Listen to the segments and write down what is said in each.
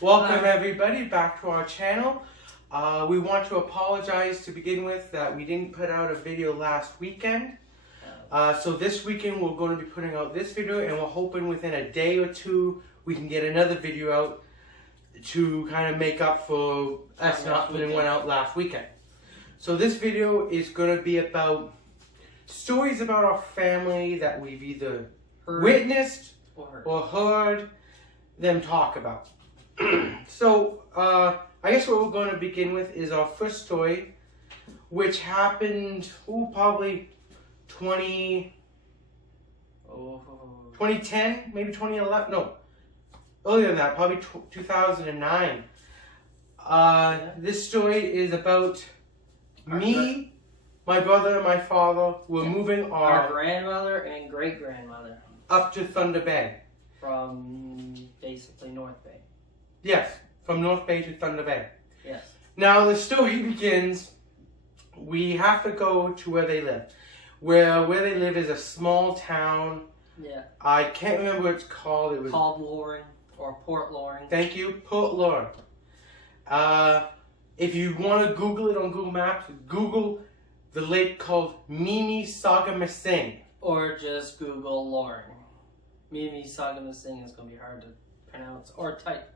Welcome everybody back to our channel. We want to apologize to begin with that we didn't put out a video last weekend. So this weekend we're going to be putting out this video, and we're hoping within a day or two we can get another video out to kind of make up for us not putting one out last weekend. So this video is going to be about stories about our family that we've either witnessed or heard them talk about. So, I guess what we're going to begin with is our first story, which happened, probably 2010, maybe 2011, no, earlier than that, probably 2009. This story is about me, my brother, and my father were moving our grandmother and great-grandmother up to Thunder Bay. From basically North Bay. Yes, from North Bay to Thunder Bay. Yes. Now the story begins, we have to go to where they live. Where they live is a small town. Yeah. I can't remember what it's called. It was called Loring, or Port Loring. Thank you, Port Loring. If you want to Google it on Google Maps, Google the lake called Mimi-Sagamissing. Or just Google Loring. Mimi-Sagamissing is going to be hard to pronounce or type.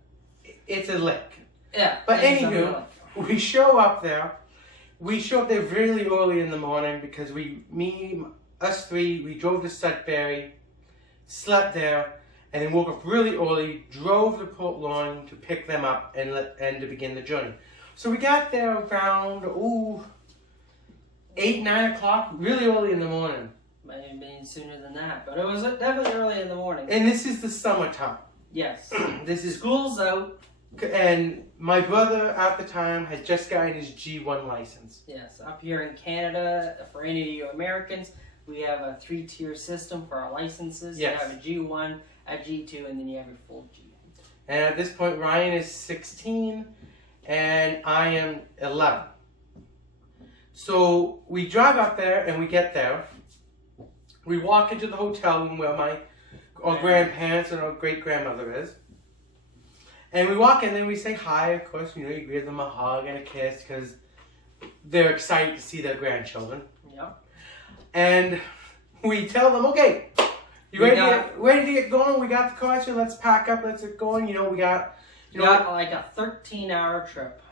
It's a lake. Yeah. But anywho, we show up there. We show up there really early in the morning because us three, we drove to Sudbury, slept there, and then woke up really early, drove to Port Loring to pick them up and to begin the journey. So we got there around 8, 9 o'clock, really early in the morning. Might have been sooner than that, but it was definitely early in the morning. And this is the summertime. Yes. This is school's out. And my brother at the time had just gotten his G1 license. Yes, up here in Canada, for any of you Americans, we have a 3-tier system for our licenses. Yes. You have a G1, a G2, and then you have your full G. And at this point, Ryan is 16, and I am 11. So we drive up there, and we get there. We walk into the hotel room where our grandparents and our great-grandmother is. And we walk in and we say hi. Of course, you give them a hug and a kiss because they're excited to see their grandchildren. Yeah. And we tell them, okay, you ready to get going? We got the car, so let's pack up, let's get going. We got like a 13-hour trip.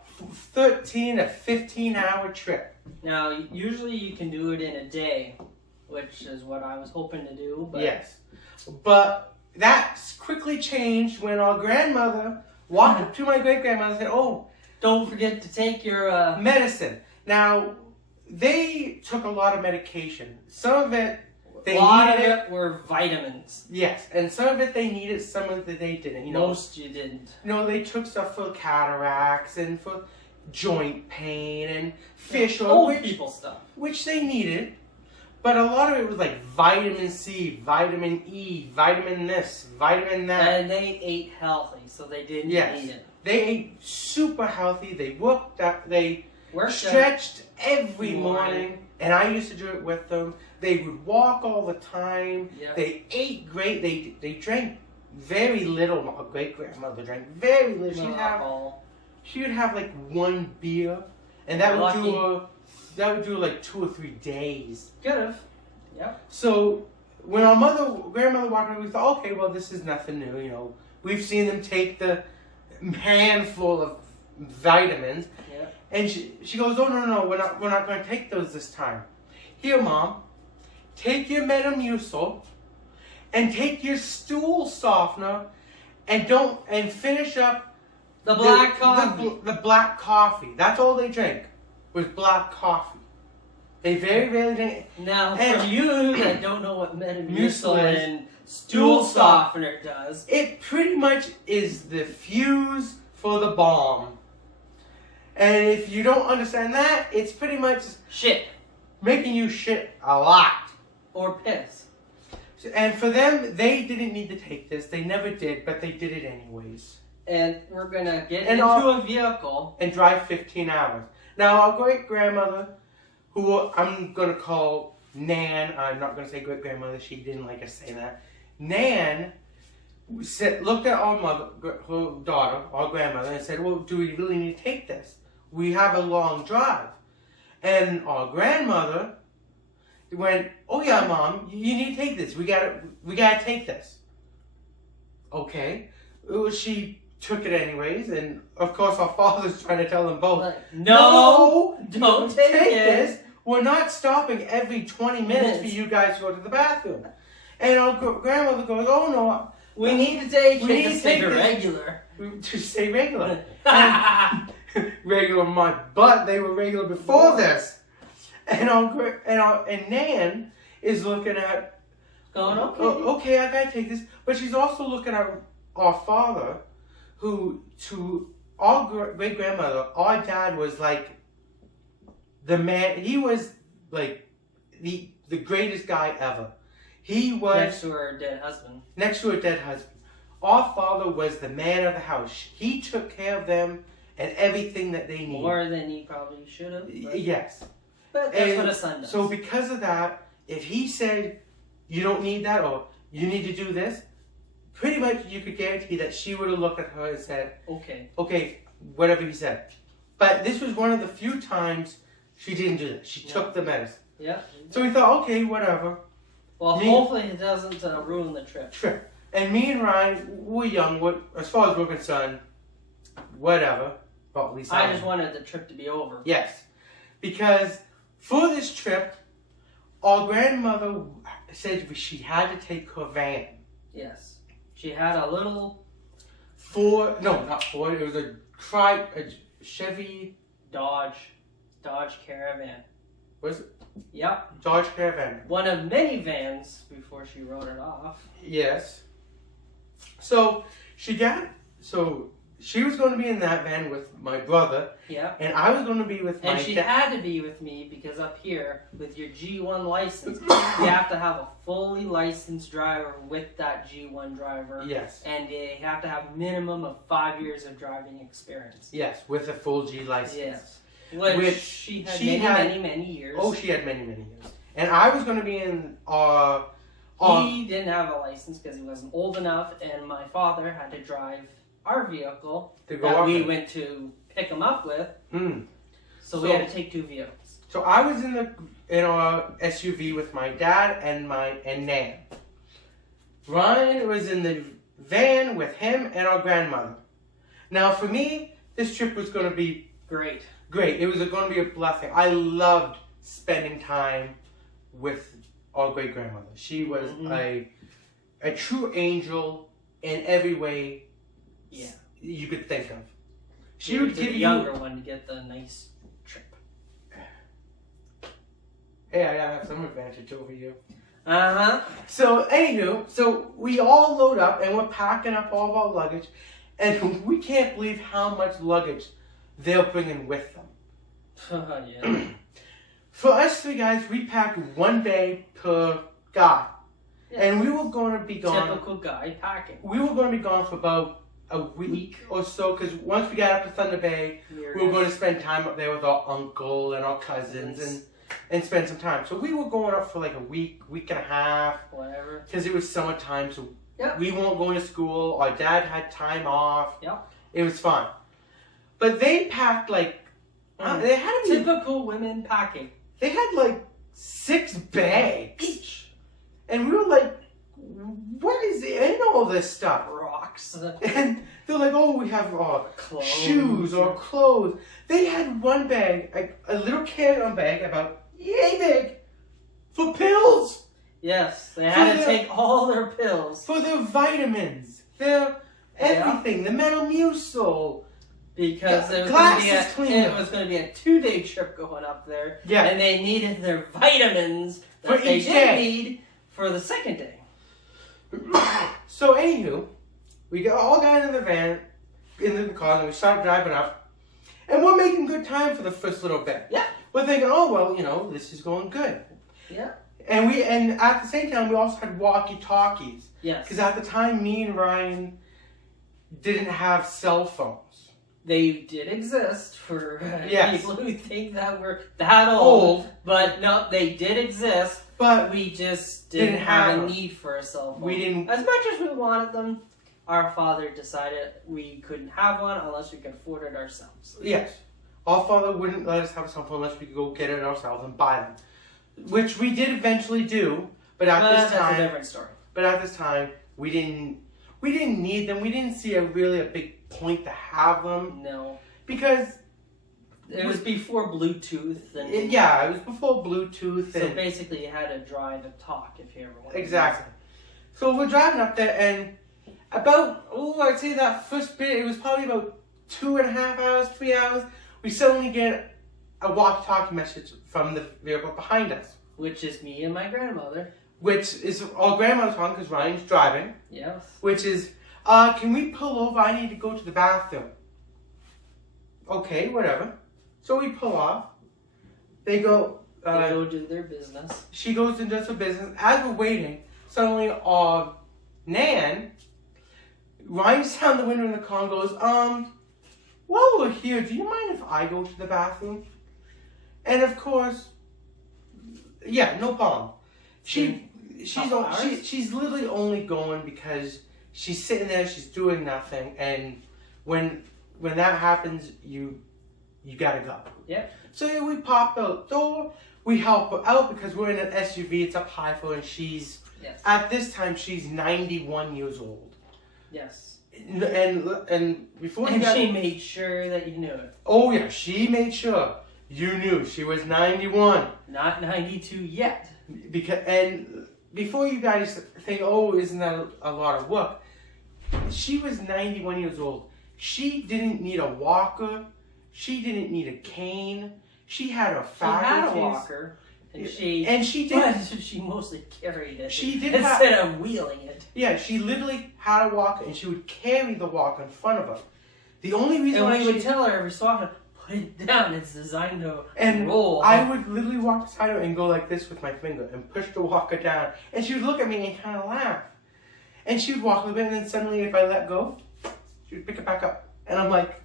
13 to 15-hour trip. Now, usually you can do it in a day, which is what I was hoping to do. But yes. But that quickly changed when our grandmother walked up to my great-grandmother and said, oh, don't forget to take your medicine. Now, they took a lot of medication. Some of it, a lot of it were vitamins. Yes, and some of it they needed, some of it they didn't. Most you didn't. They took stuff for cataracts and for joint pain and fish oil. Old people stuff. Which they needed. But a lot of it was like vitamin C, vitamin E, vitamin this, vitamin that. And they ate healthy, so they didn't need it. They ate super healthy. They worked out. They stretched every morning. And I used to do it with them. They would walk all the time. Yep. They ate great. They drank very little. My great-grandmother drank very little. She would have like one beer. And that would do her... That would do like 2 or 3 days. Could have. Yeah. So when our grandmother walked in, we thought, okay, well, this is nothing new. We've seen them take the handful of vitamins. Yeah. And she goes, oh, no, we're not going to take those this time. Here, Mom, take your Metamucil and take your stool softener and finish up the black coffee. The black coffee. That's all they drink. With black coffee. They very rarely drink. Now, for you that don't know what Metamucil and stool softener does, it pretty much is the fuse for the bomb. And if you don't understand that, it's pretty much shit. Making you shit a lot. Or piss. And for them, they didn't need to take this. They never did, but they did it anyways. And we're going to get into a vehicle. And drive 15 hours. Now, our great-grandmother, who I'm going to call Nan, I'm not going to say great-grandmother, she didn't like us saying that. Nan looked at our mother, her daughter, our grandmother, and said, well, do we really need to take this? We have a long drive. And our grandmother went, oh yeah, Mom, you need to take this. We gotta take this. Okay. She took it anyways, and of course our father's trying to tell them both, like, no, don't take this. We're not stopping every 20 minutes for you guys to go to the bathroom. And our grandmother goes, oh no, we need to take we it need to to take stay this. regular. To stay regular. Regular in my butt, they were regular before this. And Nan is looking at, Going, okay. oh, okay, I gotta take this. But she's also looking at our father, who, to our great grandmother, our dad was like the man. He was like the greatest guy ever. He was Next to her dead husband. Next to her dead husband. Our father was the man of the house. He took care of them and everything that they needed. More than he probably should have. Yes. But that's what a son does. So because of that, if he said, you don't need that, or you need to do this, pretty much you could guarantee that she would have looked at her and said, okay, whatever he said. But this was one of the few times she didn't do that. She took the medicine. Yeah. So we thought, okay, whatever. Well, hopefully it doesn't ruin the trip. Sure. And me and Ryan, we're young. As far as we're concerned, whatever. Well, at least I just wanted the trip to be over. Yes. Because for this trip, our grandmother said she had to take her van. Yes. She had a little... not Ford. It was a Chevy... Dodge Caravan. Was it? Yep. Dodge Caravan. One of many vans before she wrote it off. Yes. So she was going to be in that van with my brother. Yeah. And I was going to be with my dad. And she had to be with me because up here, with your G1 license, you have to have a fully licensed driver with that G1 driver. Yes. And they have to have minimum of 5 years of driving experience. Yes, with a full G license. Yes. Which she had many years. Oh, she had many years. And I was going to be in he didn't have a license because he wasn't old enough, and my father had to drive our vehicle that we went to pick him up with. So we had to take 2 vehicles. So I was in our SUV with my dad and Nan. Ryan was in the van with him and our grandmother. Now for me, this trip was going to be great. It was going to be a blessing. I loved spending time with our great grandmother. She was a true angel in every way. Yeah. You could think of. She would give the younger one to get the nice trip. Hey, I have some advantage over you. So, anywho, we all load up and we're packing up all of our luggage, and we can't believe how much luggage they're bringing with them. Yeah. For us 3 guys, we packed 1 bag per guy. Yeah. And we were going to be gone. Typical guy packing. We were going to be gone for about a week or so, because once we got up to Thunder Bay, we were going to spend time up there with our uncle and our cousins and spend some time. So we were going up for like a week and a half. Whatever. Because it was summertime, so we weren't going to school. Our dad had time off. Yep. It was fun. But they packed like... they had typical women packing. They had like 6 bags each. And we were like, what is in all this stuff? Rocks. And they're like, oh, we have shoes or clothes. They had 1 bag, a little carry-on bag about yay big for pills. Yes, they had to take all their pills. For their vitamins, their everything, the Metamucil. Because it was going to be a 2-day trip going up there. Yeah. And they needed their vitamins that they did need for the 2nd day. So, anywho, we all got into the van, into the car, and we started driving up. And we're making good time for the first little bit. Yeah. We're thinking, oh, well, this is going good. Yeah. And at the same time, we also had walkie-talkies. Yes. Because at the time, me and Ryan didn't have cell phones. They did exist for people who think that we're that old. But no, they did exist. But we just didn't have a need for a cell phone. We didn't. As much as we wanted them, our father decided we couldn't have one unless we could afford it ourselves. Yes. Our father wouldn't let us have a cell phone unless we could go get it ourselves and buy them. Which we did eventually do, but at this time... that's a different story. But at this time, we didn't need them. We didn't see a big point to have them. No. Because... It was before Bluetooth. And yeah, it was before Bluetooth. So basically you had to drive and talk if you ever wanted exactly. So we're driving up there and about, I'd say that first bit, it was probably about 2.5 hours, 3 hours. We suddenly get a walkie-talkie message from the vehicle behind us. Which is me and my grandmother. Which is our grandmother's phone because Ryan's driving. Yes. Which is, can we pull over? I need to go to the bathroom. Okay, whatever. So we pull off. They go do their business. She goes and does her business. As we're waiting, suddenly our Nan runs down the window in the car and goes, while we're here, do you mind if I go to the bathroom? And of course, yeah, no problem. She's literally only going because she's sitting there, she's doing nothing, and when that happens, you gotta go. Yeah. So we pop out the door, we help her out because we're in an SUV, it's up high for her, and she's, at this time, she's 91 years old. Yes. And before she made sure that you knew it. Oh yeah, she made sure you knew she was 91. Not 92 yet. And before you guys think, oh, isn't that a lot of work? She was 91 years old. She didn't need a walker. She didn't need a cane. She had her faculties. She had a walker. And she did. But she mostly carried it. She did instead of wheeling it. Yeah, she literally had a walker, and she would carry the walker in front of her. The only reason why we would tell her every so often, put it down. It's designed to roll. I would literally walk beside her and go like this with my finger and push the walker down, and she would look at me and kind of laugh. And she would walk a little bit, and then suddenly, if I let go, she would pick it back up, and I'm like,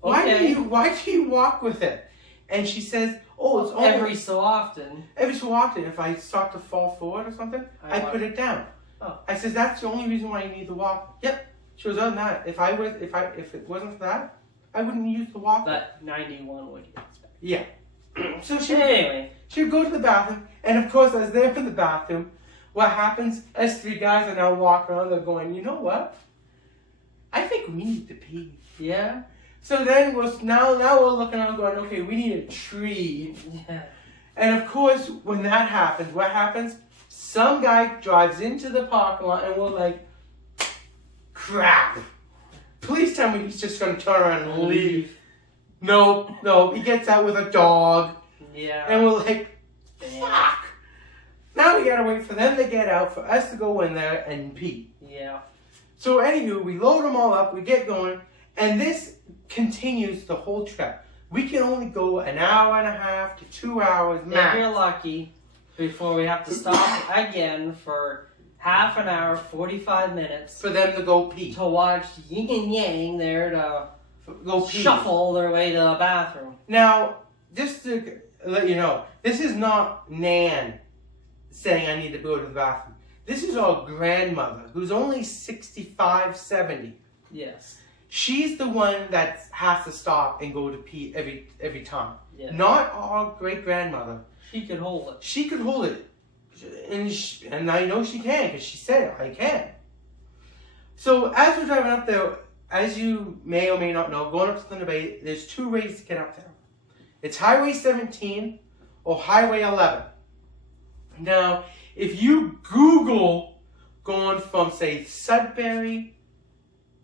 why do you walk with it? And she says, oh, it's only every so often. Every so often, if I start to fall forward or something, I put it down. Oh. I says, that's the only reason why you need the walker. Yep. She was on that. If it wasn't for that, I wouldn't use the walker. But 91 would you expect? Yeah. So she would go to the bathroom, and of course, as they're in the bathroom, what happens? As three guys are now walking around, they're going, you know what? I think we need to pee. Yeah. So then now we're looking around going, okay, we need a tree. Yeah. And of course, when that happens, what happens? Some guy drives into the parking lot and we're like, crap. Please tell me he's just going to turn around and leave. No, he gets out with a dog. Yeah. And we're like, fuck. Now we gotta wait for them to get out, for us to go in there and pee. Yeah. So anywho, we load them all up, we get going, and this continues the whole trip. We can only go an hour and a half to 2 hours max. If you're lucky, before we have to stop again for half an hour, 45 minutes. For them to go pee. To watch yin and yang there to go pee. Shuffle their way to the bathroom. Now, just to let you know, this is not Nan saying I need to go to the bathroom. This is our grandmother, who's only 65, 70. Yes. She's the one that has to stop and go to pee every time. Yeah. Not our great-grandmother. She could hold it. She could hold it. And I know she can, because she said, I can. So as we're driving up there, as you may or may not know, going up to Thunder Bay, there's two ways to get up there. It's Highway 17 or Highway 11. Now, if you Google going from, say, Sudbury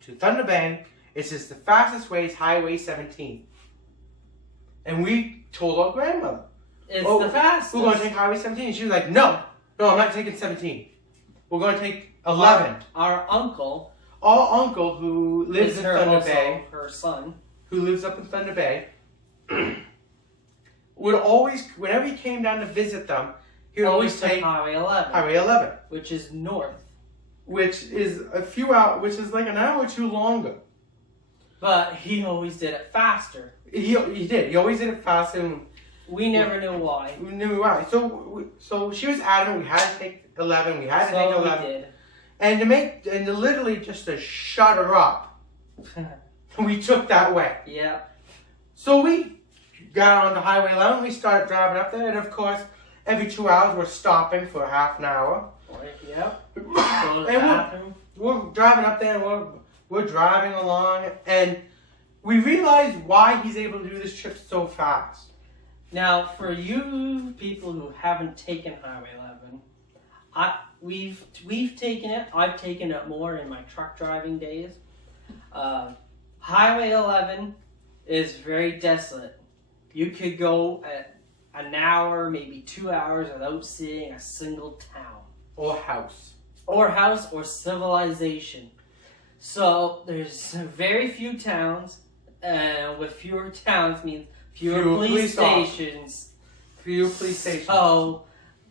to Thunder Bay, it's just the fastest way is Highway 17. And we told our grandmother, it's the fastest. We're going to take Highway 17. And she was like, no, I'm not taking 17. We're going to take 11. Our uncle, who lives in Thunder Bay, her son, who lives up in Thunder Bay, would always, whenever he came down to visit them, he would always take Highway 11. Highway 11. Which is north. Which is a few hours, which is like an hour or two longer. But he always did it faster. He did. He always did it faster. And we never knew why. We knew why. So she was adamant we had to take 11. We had to take 11. We did. And to literally just to shut her up, we took that way. Yeah. So we got on the Highway 11, we started driving up there, and of course, every 2 hours we're stopping for half an hour. Yep. And we're driving up there, and we're driving along, and we realized why he's able to do this trip so fast. Now, for you people who haven't taken Highway 11, we've taken it. I've taken it more in my truck driving days. Highway 11 is very desolate. You could go an hour, maybe 2 hours without seeing a single town. Or house. Or civilization. So there's very few towns, with fewer towns means fewer police stations. Fewer police stations. So,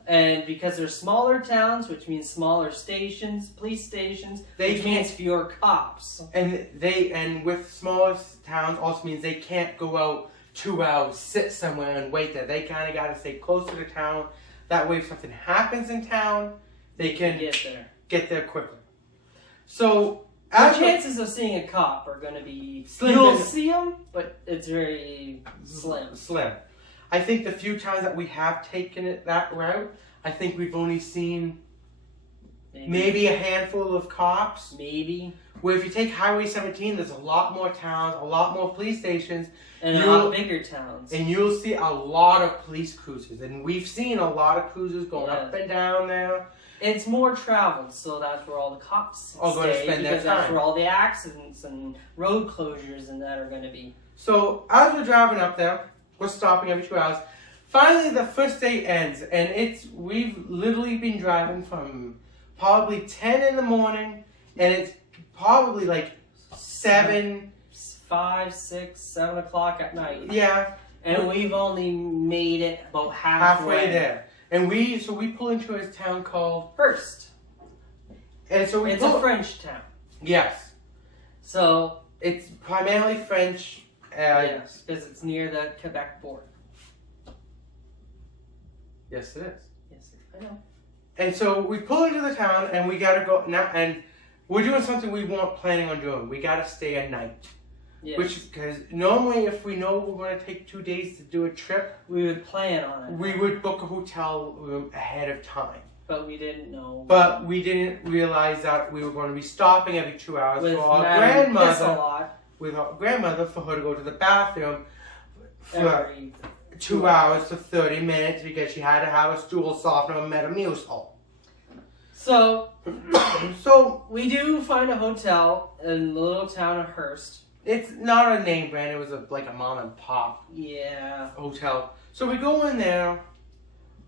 and because they're smaller towns, which means smaller stations, police stations, which means fewer cops. And with smaller towns also means they can't go out 2 hours, sit somewhere and wait there. They kind of got to stay close to the town. That way if something happens in town, they can get there quickly. So, the chances of seeing a cop are going to be slim. You'll see them, but it's very slim. Slim. I think the few times that we have taken it that route, I think we've only seen maybe a handful of cops. Maybe. Where if you take Highway 17, there's a lot more towns, a lot more police stations. And a lot bigger towns. And you'll see a lot of police cruisers. And we've seen a lot of cruisers going up and down there. It's more traveled, so that's where all the cops are going to spend their time. That's where all the accidents and road closures and that are going to be. So as we're driving up there, we're stopping every 2 hours. Finally, the first day ends, and we've literally been driving from probably 10 in the morning, and it's probably like 5, 6, 7 o'clock at night. Yeah. And we've only made it about halfway there. And we pull into a town called Hearst. And so it's a French town. Yes. So it's primarily French. Yes, because it's near the Quebec border. Yes, it is. Yes, I know. And so we pull into the town, and we gotta go now, and we're doing something we weren't planning on doing. We gotta stay a night. Yes. Because normally, if we know we're going to take 2 days to do a trip, we would plan on it. We would book a hotel room ahead of time. But we didn't know. But we didn't realize that we were going to be stopping every 2 hours for our grandmother. With our grandmother, for her to go to the bathroom for every 2 hours to 30 minutes because she had to have a stool softener and Metamucil. So we do find a hotel in the little town of Hearst. It's not a name brand. It was like a mom and pop hotel. So we go in there,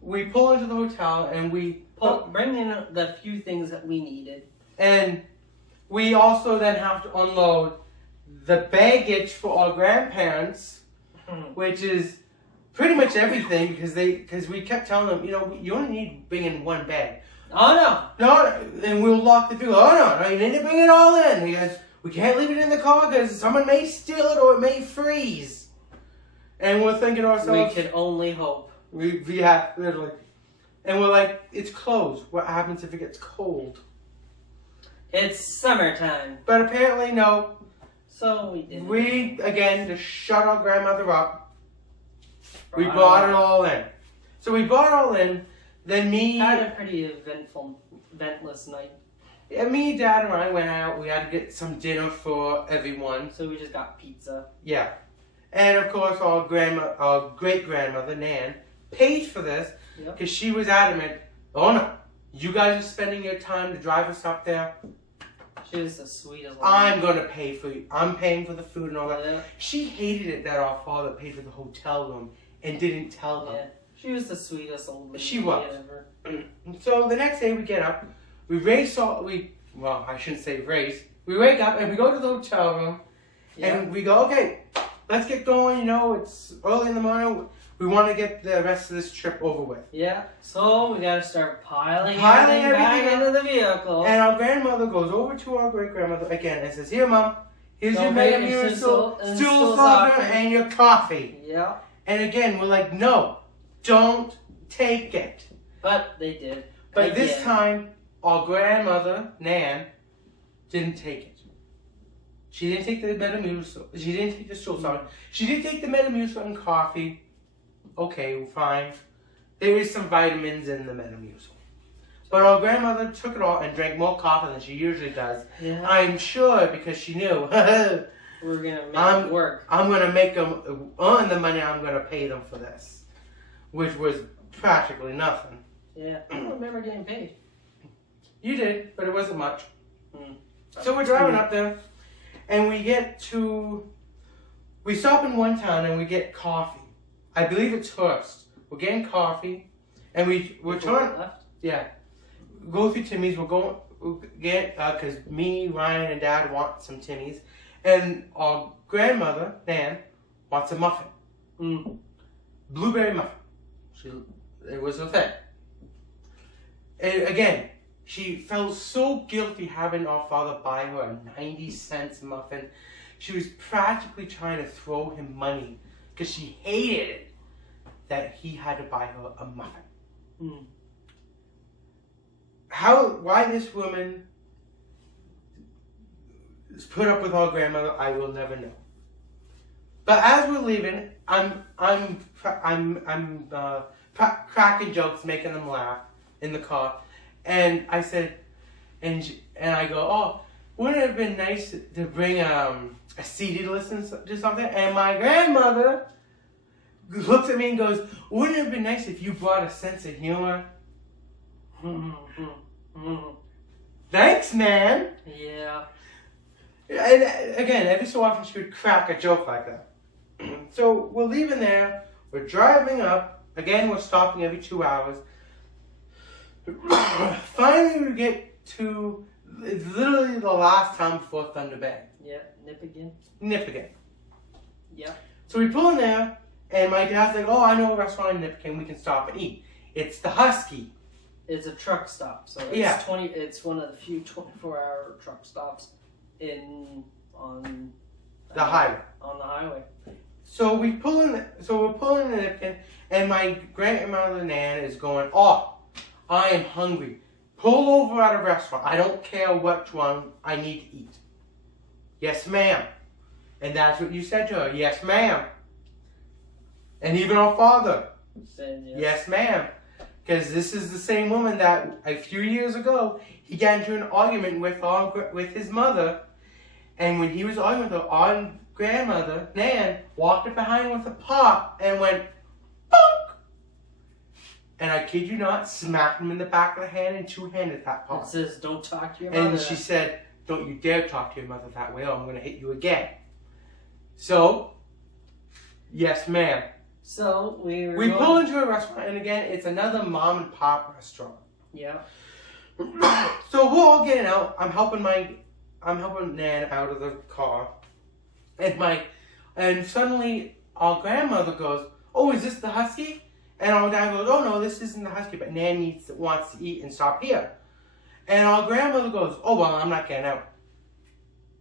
we pull into the hotel, and we bring in the few things that we needed. And we also then have to unload the baggage for our grandparents, which is pretty much everything because we kept telling them, you only need to bring in one bag. Oh no! No, and we'll lock the vehicle. Oh no, you need to bring it all in because we can't leave it in the car because someone may steal it or it may freeze. And we're thinking to ourselves, we can only hope. Yeah, literally. And we're like, it's closed. What happens if it gets cold? It's summertime. But apparently no. So we did. We, again, to shut our grandmother up, we brought it all in. So we brought it all in. Then had a pretty eventless night. Yeah, me, Dad, and I went out. We had to get some dinner for everyone. So we just got pizza. Yeah. And, of course, our great-grandmother, Nan, paid for this because she was adamant, oh, no, you guys are spending your time to drive us up there. She was the sweetest. I'm going to pay for you. I'm paying for the food and all that. Yeah. She hated it that our father paid for the hotel room and didn't tell them. Yeah. She was the sweetest old lady. She was. Ever. So the next day we get up. We race well, I shouldn't say race. We wake up and we go to the hotel room and we go, okay, let's get going. It's early in the morning. We want to get the rest of this trip over with. Yeah. So we got to start piling everything back into the vehicle. And our grandmother goes over to our great-grandmother again and says, here, Mom, here's your stool softener and your coffee. Yeah. And again, we're like, no, don't take it. But they did. But this time, our grandmother, Nan, didn't take it. She didn't take the Metamucil. She didn't take the stool, sorry. She did take the Metamucil and coffee. Okay, fine. There is some vitamins in the Metamucil. But our grandmother took it all and drank more coffee than she usually does. Yeah. I'm sure because she knew. We're going to make it work. I'm going to make them earn the money I'm going to pay them for this. Which was practically nothing. Yeah, I don't remember getting paid. You did, but it wasn't much. So we're driving up there, and we stop in one town and we get coffee. I believe it's Hearst. We're getting coffee, and we're turning. Yeah, go through Timmy's. We'll get because me, Ryan, and Dad want some Timmy's, and our grandmother Nan wants a muffin. Blueberry muffin. It was a thing. And again, she felt so guilty having our father buy her a 90-cent muffin. She was practically trying to throw him money because she hated it that he had to buy her a muffin. Why this woman is put up with our grandmother, I will never know. But as we're leaving, I'm cracking jokes, making them laugh in the car, and I said, and I go, oh, wouldn't it have been nice to bring a CD to listen to something? And my grandmother looks at me and goes, wouldn't it have been nice if you brought a sense of humor? Thanks, man. Yeah. And again, every so often she would crack a joke like that. So we're leaving there. We're driving up. Again, we're stopping every 2 hours. Finally, we get to literally the last town before Thunder Bay. Yeah, Nipigon. Yeah. So we pull in there, and my dad's like, oh, I know a restaurant in Nipigon we can stop and eat. It's the Husky. It's a truck stop. So it's it's one of the few 24-hour truck stops on the highway. On the highway. So we're pulling in Nipigon, and my grandmother Nan is going, oh, I am hungry. Pull over at a restaurant. I don't care which one, I need to eat. Yes, ma'am. And that's what you said to her. Yes, ma'am. And even our father said yes. Yes, ma'am. Because this is the same woman that a few years ago, he got into an argument with his mother. And when he was arguing with her, our grandmother, Nan, walked up behind him with a pop and went, bonk! And I kid you not, smacked him in the back of the hand and two-handed that pop. It says, don't talk to your mother. And she said, don't you dare talk to your mother that way or I'm going to hit you again. So, yes, ma'am. So, we pull into a restaurant, and again, it's another mom and pop restaurant. Yeah. So we're all getting out. I'm helping Nan out of the car. And suddenly our grandmother goes, oh, is this the Husky? And our dad goes, oh no, this isn't the Husky, but Nan wants to eat and stop here. And our grandmother goes, oh well, I'm not getting out.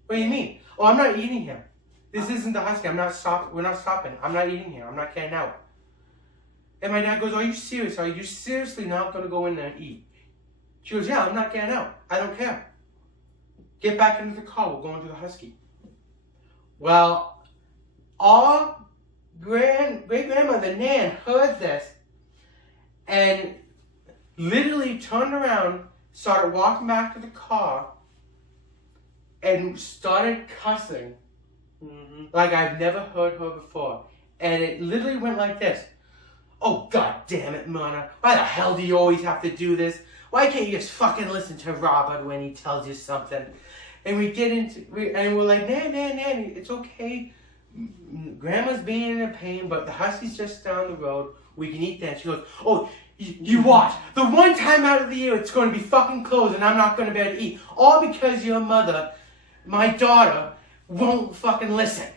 What do you mean? Oh, I'm not eating here. This isn't the Husky. We're not stopping. I'm not eating here. I'm not getting out. And my dad goes, are you serious? Are you seriously not going to go in there and eat? She goes, yeah, I'm not getting out. I don't care. Get back into the car. We're going to the Husky. Well, our great-grandmother, Nan, heard this and literally turned around, started walking back to the car, and started cussing like I've never heard her before. And it literally went like this. Oh, God damn it, Mona. Why the hell do you always have to do this? Why can't you just fucking listen to Robert when he tells you something? And we get into, and we're like, Nan, it's okay. Grandma's being in pain, but the Husky's just down the road. We can eat that. She goes, oh, you watch. The one time out of the year it's going to be fucking closed and I'm not going to be able to eat. All because your mother, my daughter, won't fucking listen.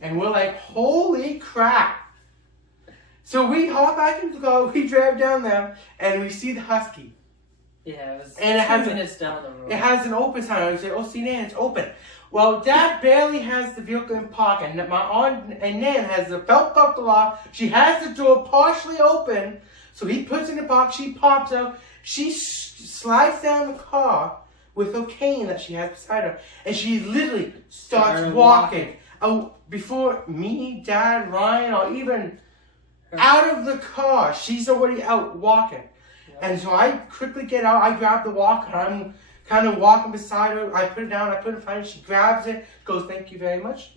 And we're like, holy crap. So we hop back into the car, we drive down there, and we see the Husky. Yeah, it was and 2 minutes down the road. It has an open sign. I say, oh, see, Nan, it's open. Well, Dad barely has the vehicle in park, and my aunt and Nan has the belt buckle off. She has the door partially open, so he puts it in the park. She pops out, She slides down the car with her cane that she has beside her, and she literally starts walking. Before me, Dad, Ryan, or even out of the car, she's already out walking. Yeah. And so I quickly get out, I grab the walker, I'm kind of walking beside her, I put it down, I put it in front of her, she grabs it, goes, thank you very much,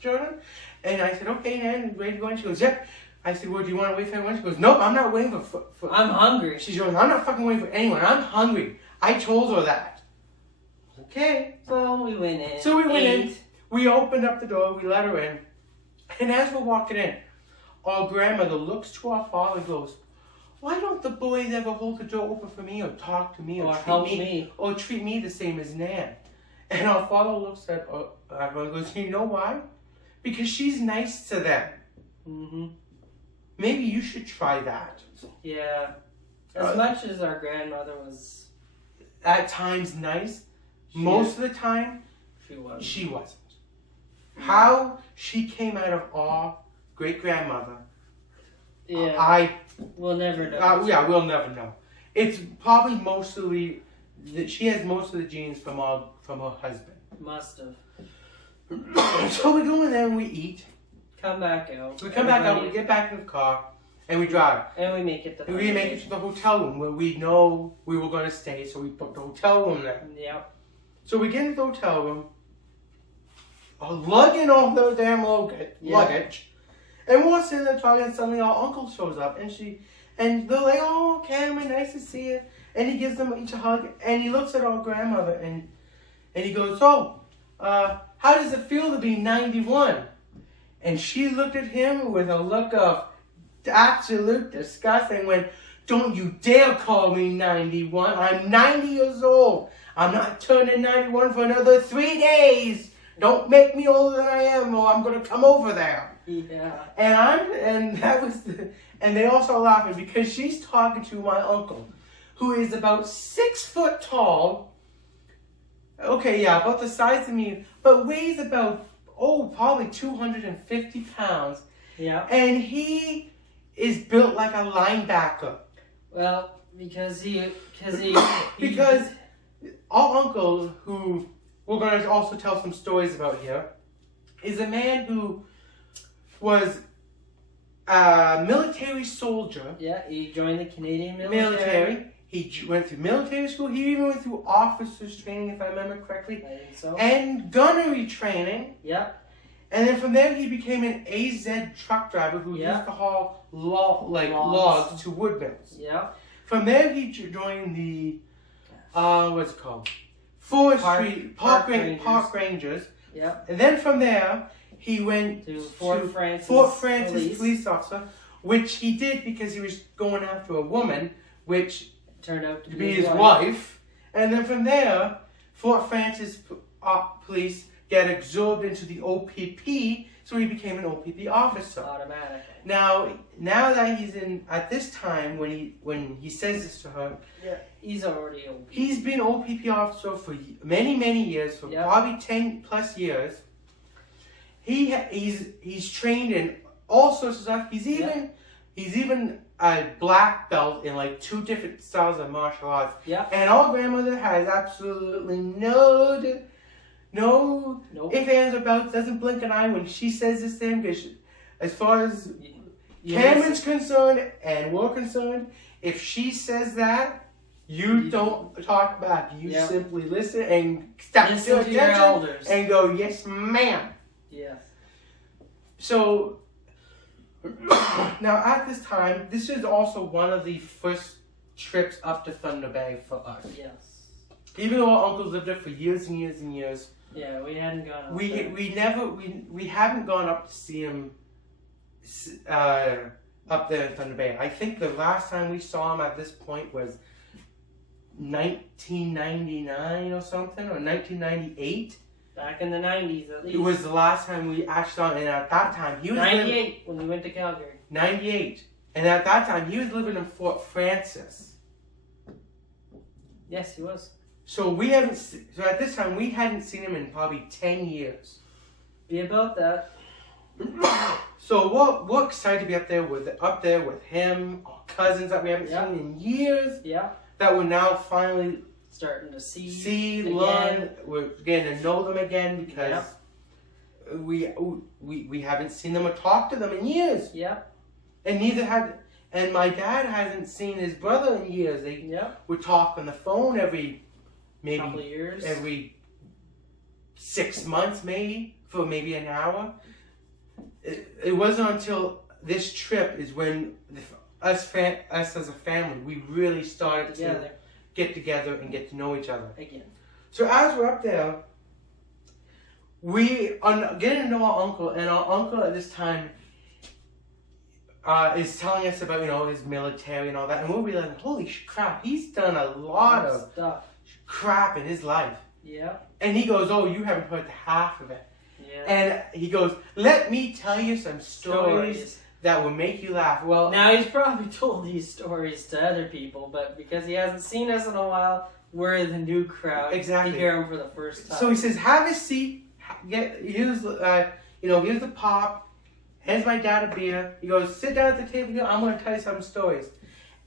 Jordan. And I said, okay, Nan, ready to go in? She goes, yep. I said, well, do you want to wait for anyone? She goes, nope, I'm not waiting for I'm hungry. She goes, I'm not fucking waiting for anyone, I'm hungry. I told her that. Okay. So we went in. We opened up the door, we let her in. And as we're walking in, our grandmother looks to our father and goes, why don't the boys ever hold the door open for me or talk to me or treat me the same as Nan? And our father looks at her and goes, you know why? Because she's nice to them. Mm-hmm. Maybe you should try that. Yeah. As much as our grandmother was at times nice, most of the time she wasn't. How she came out of our great-grandmother, we'll never know. We'll never know. It's probably mostly that she has most of the genes from her husband. Must have. So we go in there and we eat. Come back out. We come back out. We get back in the car and we drive. And we make it to the hotel room where we know we were going to stay. So we booked the hotel room there. Yep. So we get into the hotel room, lugging all the damn luggage, and we're sitting there talking, and suddenly our uncle shows up, and they're like, oh, Cameron, nice to see you. And he gives them each a hug, and he looks at our grandmother, and he goes, how does it feel to be 91? And she looked at him with a look of absolute disgust and went, don't you dare call me 91. I'm 90 years old. I'm not turning 91 for another 3 days. Don't make me older than I am, or I'm gonna come over there. Yeah. And they all start laughing because she's talking to my uncle, who is about 6 foot tall. Okay, yeah, about the size of me, but weighs about probably 250 pounds. Yeah. And he is built like a linebacker. Well, because our uncle, who we're going to also tell some stories about here, is a man who was a military soldier. Yeah, he joined the Canadian military. He went through military school. He even went through officers training, if I remember correctly. I think so. And gunnery training. Yep. And then from there, he became an AZ truck driver who used to haul logs to wood mills. Yeah. From there, he joined the, what's it called? Forestry, Park Rangers. Yeah. And then from there, he went to Fort Francis police officer, which he did because he was going after a woman, which turned out to be his wife. And then from there, Fort Francis police get absorbed into the OPP, so he became an OPP officer. Automatically. Now that he's in, at this time, when he says this to her, yeah, he's already OPP. He's been OPP officer for many, many years, for probably 10 plus years. He's trained in all sorts of stuff. He's even a black belt in like 2 different styles of martial arts. Yeah. And our grandmother has absolutely no if, ands, or belts, doesn't blink an eye when she says this thing, because as far as Cameron's concerned and we're concerned, if she says that, you don't talk back. You simply listen and stop your attention and go, yes, ma'am. Yes. So, now at this time, this is also one of the first trips up to Thunder Bay for us. Yes. Even though our uncles lived there for years and years and years. Yeah, we hadn't gone up we haven't gone up to see him up there in Thunder Bay. I think the last time we saw him at this point was 1999 or something, or 1998. Back in the 90s, at least. It was the last time we actually saw him, and at that time he was 98 when we went to Calgary. 98, and at that time he was living in Fort Francis. Yes, he was. So at this time we hadn't seen him in probably 10 years. Be about that. So we're excited to be up there with him, cousins that we haven't seen in years. Yeah. That we're now finally starting to see learn. We're getting to know them again because we haven't seen them or talked to them in years. Yeah. And my dad hasn't seen his brother in years. They would talk on the phone every couple of years. Every 6 months for maybe an hour. It wasn't until this trip is when us as a family, we really started to get together and get to know each other. Again. So as we're up there, we are getting to know our uncle, and our uncle at this time is telling us about, his military and all that, and we'll be like, holy crap, he's done a lot of stuff. Crap in his life. Yeah. And he goes, oh, you haven't heard half of it. Yeah. And he goes, let me tell you some stories that will make you laugh. Well, now he's probably told these stories to other people, but because he hasn't seen us in a while, we're the new crowd. Exactly. You hear him for the first time. So he says, have a seat. Here's the pop. Hands my dad a beer. He goes, sit down at the table here. I'm going to tell you some stories.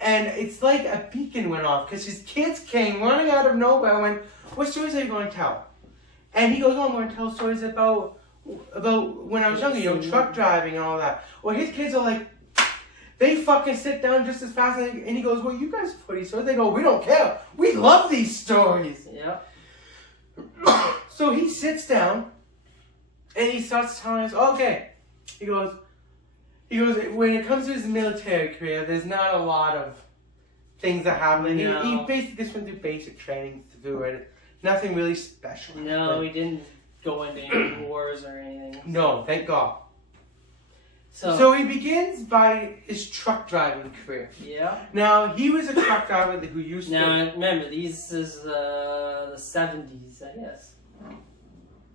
And it's like a beacon went off because his kids came running out of nowhere and went, what stories are you going to tell? And he goes, oh, I'm going to tell stories about when I was younger, truck driving and all that. Well, his kids are like, they fucking sit down just as fast. And he goes, well, you guys have heard these stories. They go, we don't care. We love these stories. Yeah. So he sits down and he starts telling us, okay. He goes, when it comes to his military career, there's not a lot of things that happen. No. He basically just went through basic training through it. Nothing really special. No, he didn't go into any wars or anything. No, thank God. So he begins by his truck driving career. Yeah. Now, he was a truck driver who used to... Now, remember, this is the 70s, I guess.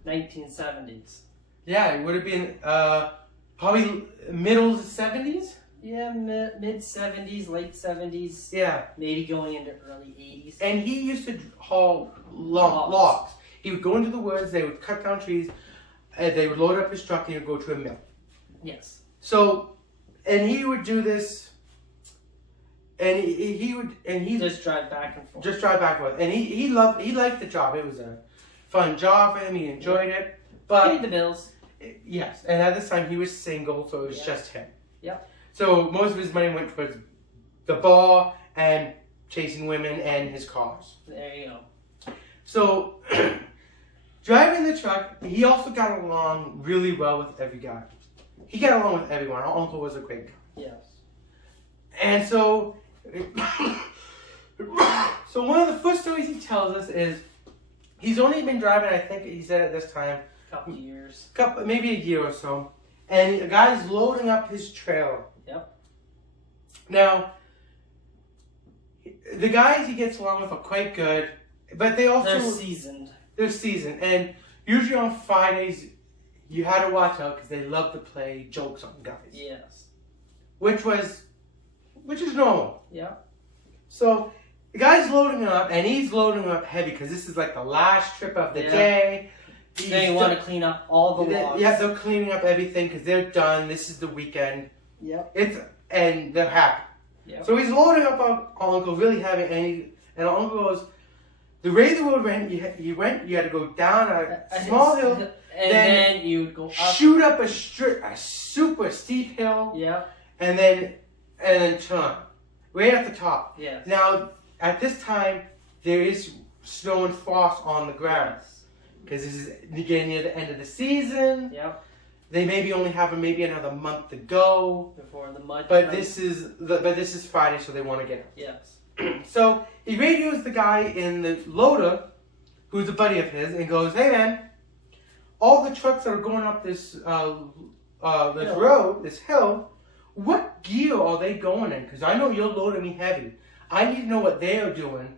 1970s. Yeah, it would have been probably middle to 70s? Yeah, mid-70s, late 70s. Yeah. Maybe going into early 80s. And he used to haul logs. He would go into the woods, they would cut down trees, they would load up his truck, and he would go to a mill. Yes. So, and he would do this, and he just drive back and forth. Just drive back and forth. And he liked the job. It was a fun job for him, he enjoyed it. But paid the bills. Yes, and at this time he was single, so it was just him. Yep. So most of his money went towards the bar and chasing women and his cars. There you go. So driving the truck, he also got along really well with every guy. He got along with everyone. Our uncle was a great guy. Yes. And so, so one of the first stories he tells us is he's only been driving, I think he said at this time, couple years. Maybe a year or so. And a guy's loading up his trailer. Yep. Now, the guys he gets along with are quite good, but they're seasoned. They're seasoned. And usually on Fridays, you had to watch out because they love to play jokes on guys. Yes. Which is normal. Yeah. So, the guy's loading up, and he's loading up heavy because this is like the last trip of the day. They want to clean up all the logs. Yeah, they're cleaning up everything because they're done. This is the weekend. Yep. And they're happy. Yep. So he's loading up our uncle really heavy, and our uncle goes, the way the road went, you had to go down a small hill, and then you would go up. Shoot up a super steep hill, and then turn right at the top. Yes. Now, at this time, there is snow and frost on the ground. Because this is getting near the end of the season. Yep. They maybe only have another month to go before the mud. But this is Friday, so they want to get it. Yes. So he radios the guy in the loader, who's a buddy of his, and goes, "Hey man, all the trucks that are going up this road, this hill, what gear are they going in? Because I know you're loading me heavy. I need to know what they are doing.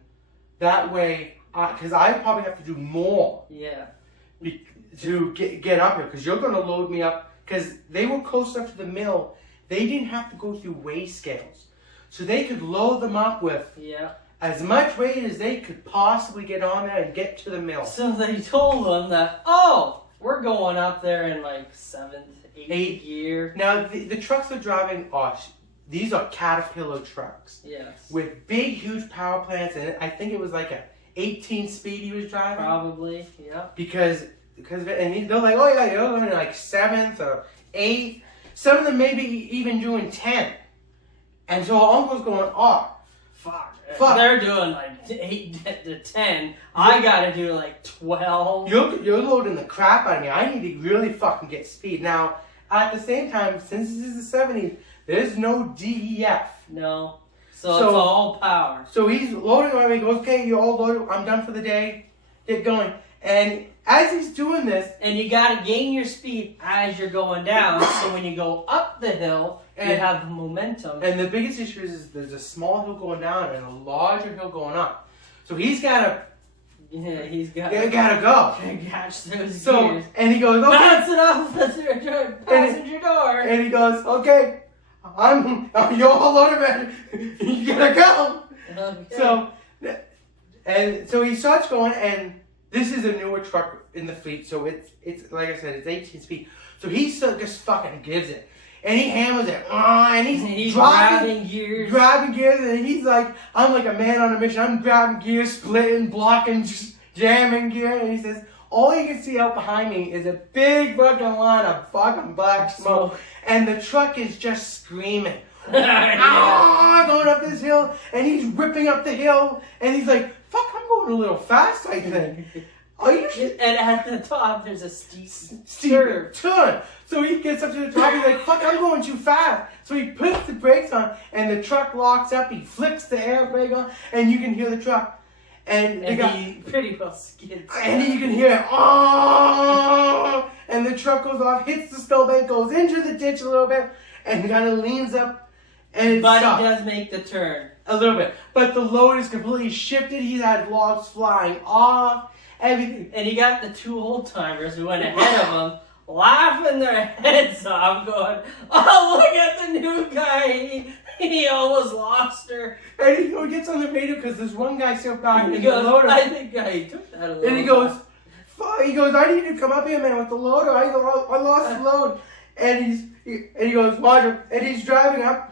That way." Because I probably have to do more to get up here. Because you're going to load me up. Because they were close enough to the mill. They didn't have to go through weigh scales. So they could load them up with as much weight as they could possibly get on there and get to the mill. So they told them that, we're going up there in like 7th, 8th year. Now, the trucks they're driving, these are Caterpillar trucks. Yes. With big, huge power plants, and I think it was like a 18 speed he was driving. Probably, yeah. Because they're like, oh yeah, you're going like 7th or 8th. Some of them maybe even doing 10. And so our uncle's going, oh, fuck. They're doing like 8 to 10. I gotta do like 12. You're loading the crap out of me. I need to really fucking get speed. Now, at the same time, since this is the 70s, there's no DEF. No. So it's all power. So he's loading on me. He goes, okay, you're all loaded. I'm done for the day. Get going. And as he's doing this... And you got to gain your speed as you're going down. So when you go up the hill, you have the momentum. And the biggest issue is there's a small hill going down and a larger hill going up. So he's got to... Yeah, he's got to go. Catch those gears. And he goes, okay. Bounce it off the passenger door. And he goes, okay. You're all loaded, man. You gotta go. Okay. So he starts going, and this is a newer truck in the fleet, so it's like I said, it's 18 speed. So he just fucking gives it, and he hammers it, and he's grabbing gears, and he's like, I'm like a man on a mission. I'm grabbing gears, splitting, blocking, just jamming gear, and he says, all you can see out behind me is a big fucking line of fucking black smoke. And the truck is just screaming. Going up this hill. And he's ripping up the hill. And he's like, fuck, I'm going a little fast, I think. Are you sure? And at the top, there's a steep turn. So he gets up to the top. He's like, fuck, I'm going too fast. So he puts the brakes on. And the truck locks up. He flicks the air brake on. And you can hear the truck. And he pretty well skids. And you can hear it. Oh! And the truck goes off, hits the snowbank, goes into the ditch a little bit, and kind of leans up. And but he does make the turn. A little bit. But the load is completely shifted. He's had logs flying off. Everything. And he got the 2 old-timers who went ahead of him, laughing their heads off, going, oh, look at the new guy. He almost lost her. And he gets on the radio because there's one guy still back in the loader. I think he took that a little. And he goes, I need to come up here, man, with the loader. I lost the load. And he goes, Roger. And he's driving up.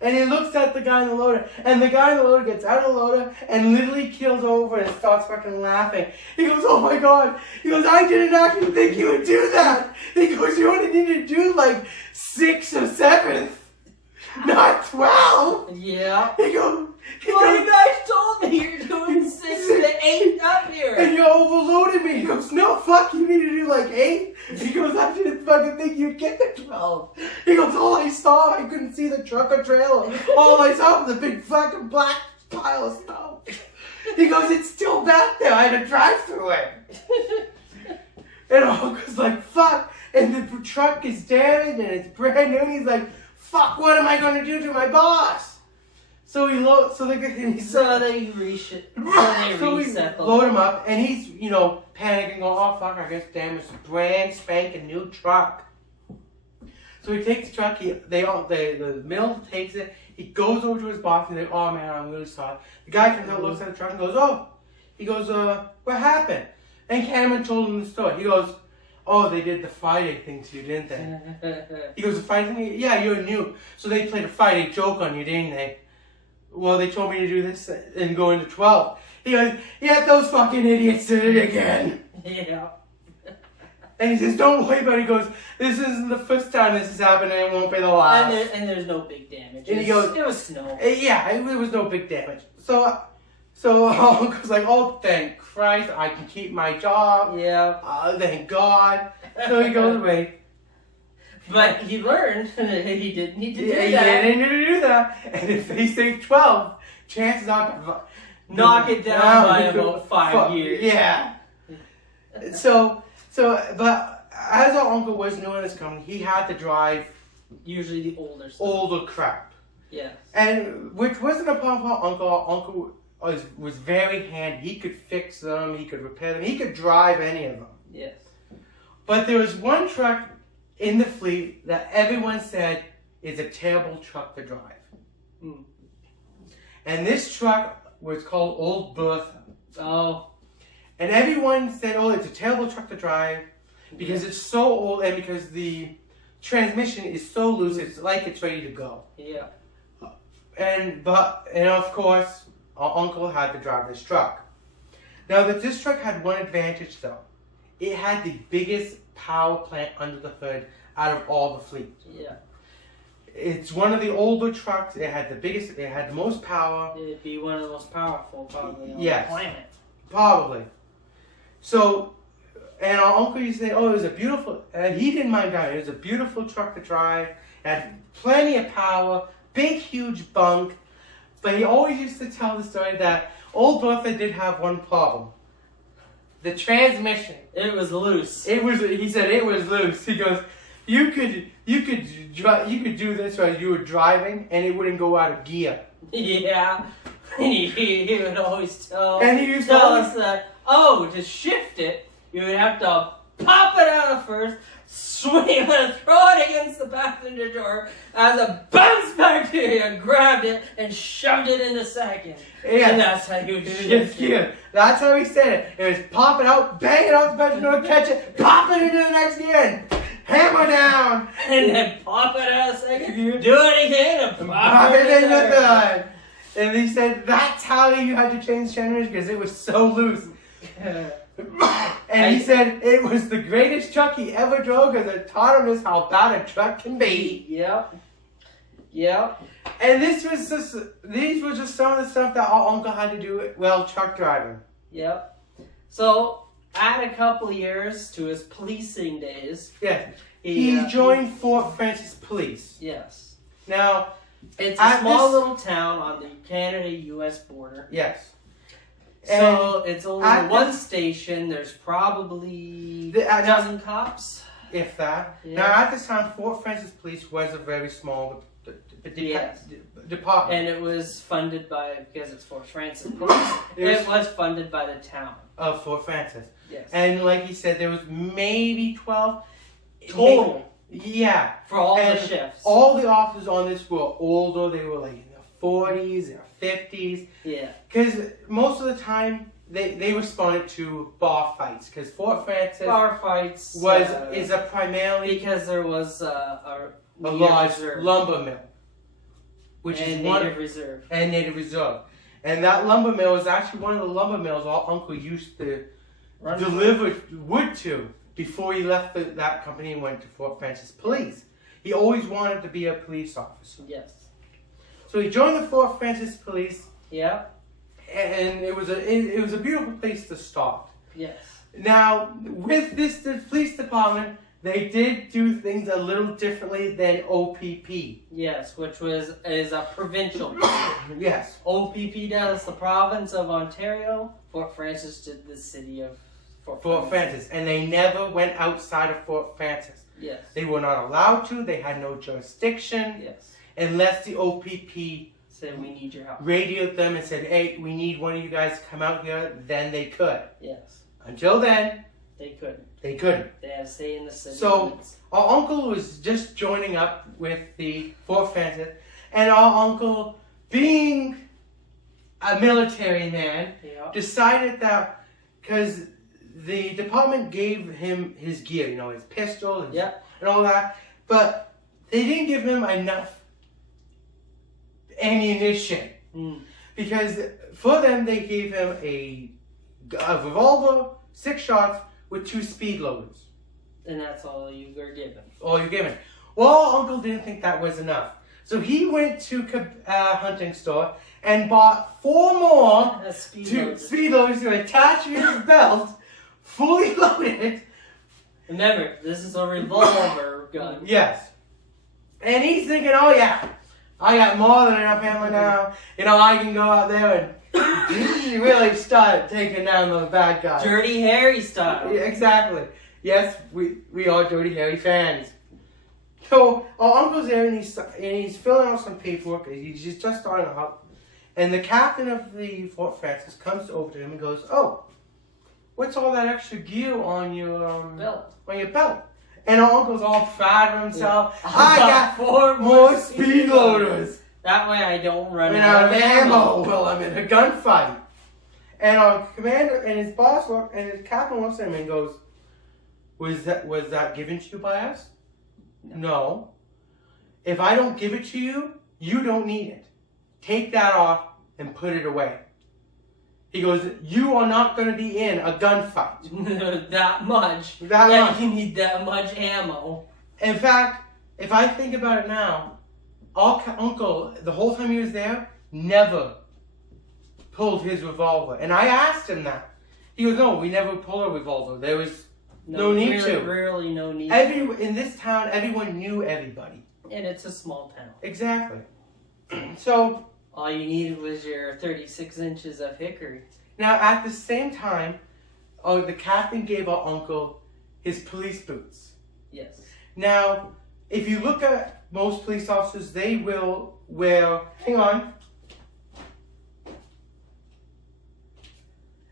And he looks at the guy in the loader. And the guy in the loader gets out of the loader and literally keels over and starts fucking laughing. He goes, oh my God. He goes, I didn't actually think you would do that. He goes, you only need to do like 6th or 7th. Not 12. Yeah. He goes, you guys told me you're doing 6 to 8 up here. And you overloaded me. He goes, no, fuck, you need to do like 8. He goes, I didn't fucking think you'd get the 12. He goes, all I saw, I couldn't see the truck or trailer. All I saw was a big fucking black pile of snow. He goes, it's still back there. I had to drive through it. And Uncle's like, fuck. And the truck is damaged and it's brand new. And he's like, fuck, what am I going to do to my boss? So they reset load him up, and he's, panicking, going, oh fuck, I guess damn, it's a brand spanking new truck. So he takes the truck, the mill takes it, he goes over to his boss, and he's like, oh man, I'm really sorry. The guy comes out, looks at the truck, and goes, what happened? And Cameron told him the story. He goes, oh, they did the Friday thing to you, didn't they? He goes, the Friday thing? Yeah, you're new. So they played a Friday joke on you, didn't they? Well, they told me to do this and go into 12. He goes, yeah, those fucking idiots did it again. Yeah. And he says, don't worry about it. He goes, this isn't the first time this has happened and it won't be the last. And there's no big damage. And he goes, it was snow. Yeah, there was no big damage. So Uncle's like, oh, thank Christ, I can keep my job. Yeah. Thank God. So he goes away. But he learned that he didn't need to do that. He didn't need to do that. And if they say 12, chances are knock it down by about 5 years. Yeah. But as our uncle was new in this company, he had to drive usually the older stuff. Older crap. Yeah. And which wasn't a problem for our uncle. Our uncle was very handy. He could fix them. He could repair them. He could drive any of them. Yes. But there was one truck in the fleet that everyone said is a terrible truck to drive. Mm. And this truck was called Old Bertha. Oh. And everyone said, oh, it's a terrible truck to drive because it's so old and because the transmission is so loose, it's like it's ready to go. Yeah. and of course, our uncle had to drive this truck. Now, this truck had one advantage though. It had the biggest power plant under the hood out of all the fleet. Yeah. It's one of the older trucks. It had the most power. It'd be one of the most powerful probably on the planet. Probably. So, and our uncle used to say, oh, it was a beautiful, he didn't mind driving. It was a beautiful truck to drive. It had plenty of power, big, huge bunk. But he always used to tell the story that old Bertha did have one problem. The transmission. It was loose. He said it was loose. He goes, you could do this while you were driving and it wouldn't go out of gear. Yeah. he would always tell us that, to shift it, you would have to pop it out first, swing it and throw it against the passenger door as it bounced back to you, grabbed it and shoved it in the second. Yeah. And that's how you would shift it. That's how he said it. It was pop it out, bang it off the passenger door, catch it, pop it into the next gear, and hammer down. And then pop it out a second, do it again, and pop it in the third. And he said that's how you had to change the transmission because it was so loose. And he said it was the greatest truck he ever drove because it taught him how bad a truck can be. Yep. And these were just some of the stuff that our uncle had to do while truck driving. Yep. So, add a couple of years to his policing days. Yes. He joined Fort Francis Police. Yes. Now, it's a small little town on the Canada-U.S. border. Yes. So it's only one station. There's probably a dozen cops. If that. Yeah. Now at this time, Fort Francis Police was a very small department. And it was funded because it's Fort Francis Police, it was funded by the town of Fort Francis. Yes. And like he said, there was maybe 12 total. Yeah. For all the shifts. All the officers on this were older. They were like in their 40s, their 50s. Yeah. Because most of the time, they responded to bar fights. Because Fort Francis bar fights is a primarily... Because there was a large lumber mill. Which is Native Reserve. And Native Reserve. And that lumber mill is actually one of the lumber mills our uncle used to deliver wood to before he left that company and went to Fort Francis Police. He always wanted to be a police officer. Yes. So he joined the Fort Francis Police. Yeah. And it was a beautiful place to start. Yes. Now, with the police department, they did do things a little differently than OPP. Yes, which is a provincial. Yes. OPP does the province of Ontario. Fort Francis did the city of Fort Francis. And they never went outside of Fort Francis. Yes. They were not allowed to. They had no jurisdiction. Yes. Unless the OPP said, we need your help. Radioed them and said, hey, we need one of you guys to come out here. Then they could. Yes. Until then, they couldn't. They couldn't. They had to stay in the city. So, our uncle was just joining up with the Fort Francis. And our uncle, being a military man, decided that, because the department gave him his gear, his pistol and all that, but they didn't give him enough ammunition. Because for them, they gave him a revolver, 6 shots, with 2 speed loaders. And that's all you were given. All you're given. Well, Uncle didn't think that was enough. So he went to a hunting store and bought 4 more speed loaders to attach to his belt, fully loaded. Remember, this is a revolver gun. Yes. And he's thinking, oh yeah, I got more than enough ammo now. I can go out there and he really started taking down those bad guys. Dirty Harry style. Yeah, exactly. Yes, we are Dirty Harry fans. So our uncle's there and he's filling out some paperwork. He's just starting out. And the captain of the Fort Francis comes over to him and goes, oh, what's all that extra gear on your belt? On your belt? And our uncle's all proud of himself. Yeah. I got 4 more speed loaders. That way I don't run out of ammo while I'm in a gunfight. And our commander and his boss and his captain looks at him and goes, was that given to you by us? No. If I don't give it to you, you don't need it. take that off and put it away. He goes, you are not going to be in a gunfight. That much. That much. You need that much ammo. In fact, if I think about it now, Uncle, the whole time he was there, never pulled his revolver. And I asked him that. He goes, no, we never pulled a revolver. There was no need to. Really no need In this town, everyone knew everybody. And it's a small town. Exactly. So all you needed was your 36 inches of hickory. Now, at the same time, the captain gave our uncle his police boots. Yes. Now, if you look at most police officers, they will wear, hang on,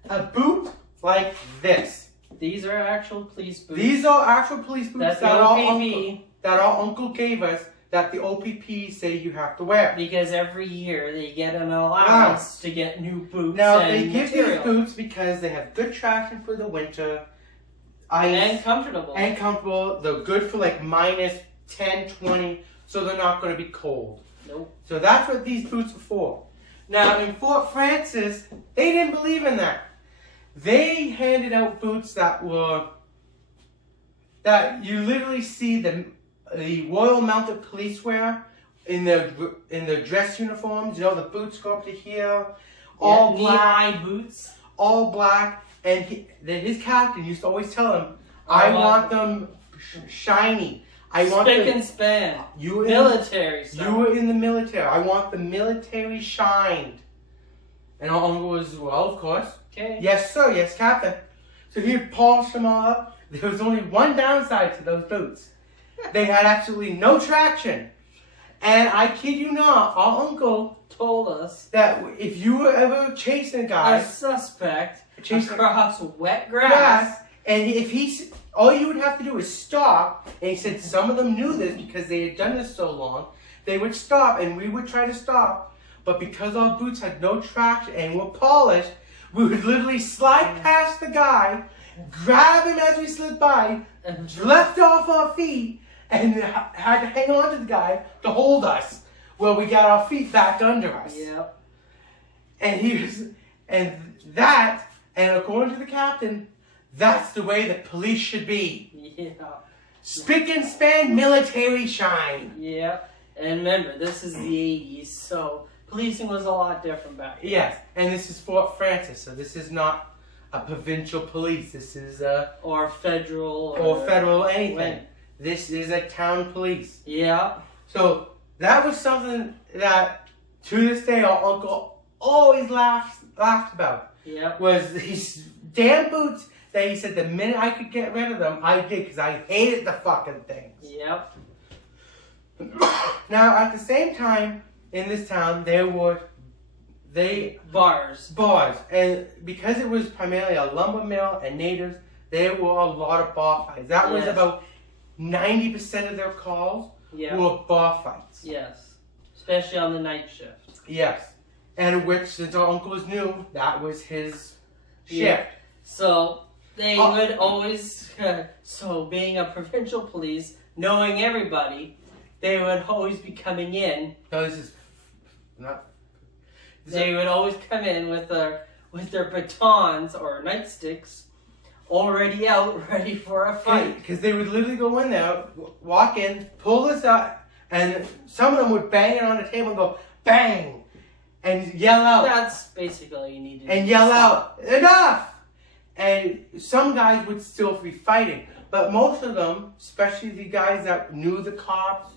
a boot like this. These are actual police boots. These are actual police boots that our uncle gave us, that the OPP say you have to wear. Because every year they get an allowance to get new boots. Now, and they give material. these boots because they have good traction for the winter. Ice, and comfortable. And comfortable. They're good for like minus 10, 20, so they're not going to be cold. Nope. So that's what these boots are for. Now, in Fort Francis, they didn't believe in that. They handed out boots that you literally see the Royal Mounted Police wear in their dress uniforms. You know, the boots go up to here, all black, knee-high boots, all black. And his captain used to always tell him, "I want them shiny. I want spick and span. You military stuff. You were in the military. I want the military shined." And our uncle was, well, of course. Okay. Yes, sir. Yes, captain. So he polished them all up. There was only one downside to those boots. They had absolutely no traction. And I kid you not, our uncle told us that if you were ever chasing a guy, a suspect, across wet grass, and if all you would have to do is stop, and he said some of them knew this because they had done this so long, they would stop, and we would try to stop, but because our boots had no traction and were polished, we would literally slide past the guy, grab him as we slid by, left off our feet, and had to hang on to the guy to hold us while we got our feet back under us. Yep. And according to the captain, that's the way the police should be. Yeah. Spick and span, military shine. Yeah. And remember, this is the 80s, so policing was a lot different back then. Yes, and this is Fort Francis, so this is not a provincial police. This is or federal anything. This is a town police. Yeah. So that was something that to this day our uncle always laughed about. Yeah. Was these damn boots that he said the minute I could get rid of them, I did, because I hated the fucking things. Yep. Now, at the same time, in this town, there were bars, and because it was primarily a lumber mill and natives, there were a lot of bar fights. That was about 90% of their calls were bar fights. Yes, especially on the night shift. Yes, and which, since our uncle was new, that was his shift. Yeah. So they would always, so being a provincial police, knowing everybody, they would always be coming in. No, this is not. They would always come in with their batons or nightsticks, already out, ready for a fight. Because they would literally go in there, walk in, pull this up, and some of them would bang it on the table and go bang, and yell out. That's basically all you need to do. And yell out, enough! And some guys would still be fighting, but most of them, especially the guys that knew the cops,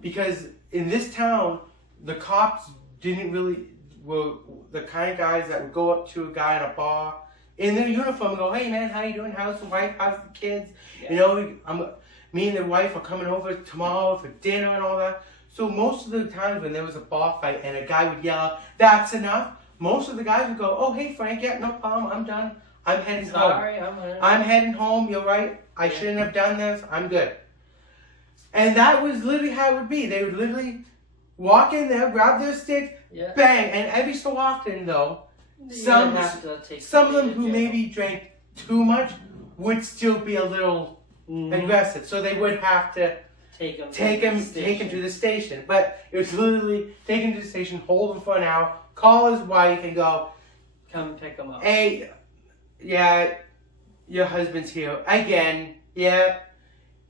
because in this town, the cops were the kind of guys that would go up to a guy in a bar in their uniform and go, "Hey man, how you doing? How's the wife? How's the kids? You know, me and the wife are coming over tomorrow for dinner and all that." So most of the times when there was a bar fight and a guy would yell, "That's enough," most of the guys would go, "Oh hey Frank, yeah, no problem, I'm done. I'm heading home. I'm heading home. You're right. I shouldn't have done this. I'm good." And that was literally how it would be. They would literally walk in there, grab their stick, bang, and every so often though, some of them who maybe drank too much would still be a little aggressive. So they would have to take him to the station. But it was literally take him to the station, hold him for an hour, call his wife, and go, come pick him up. Hey, yeah, your husband's here again. Yeah,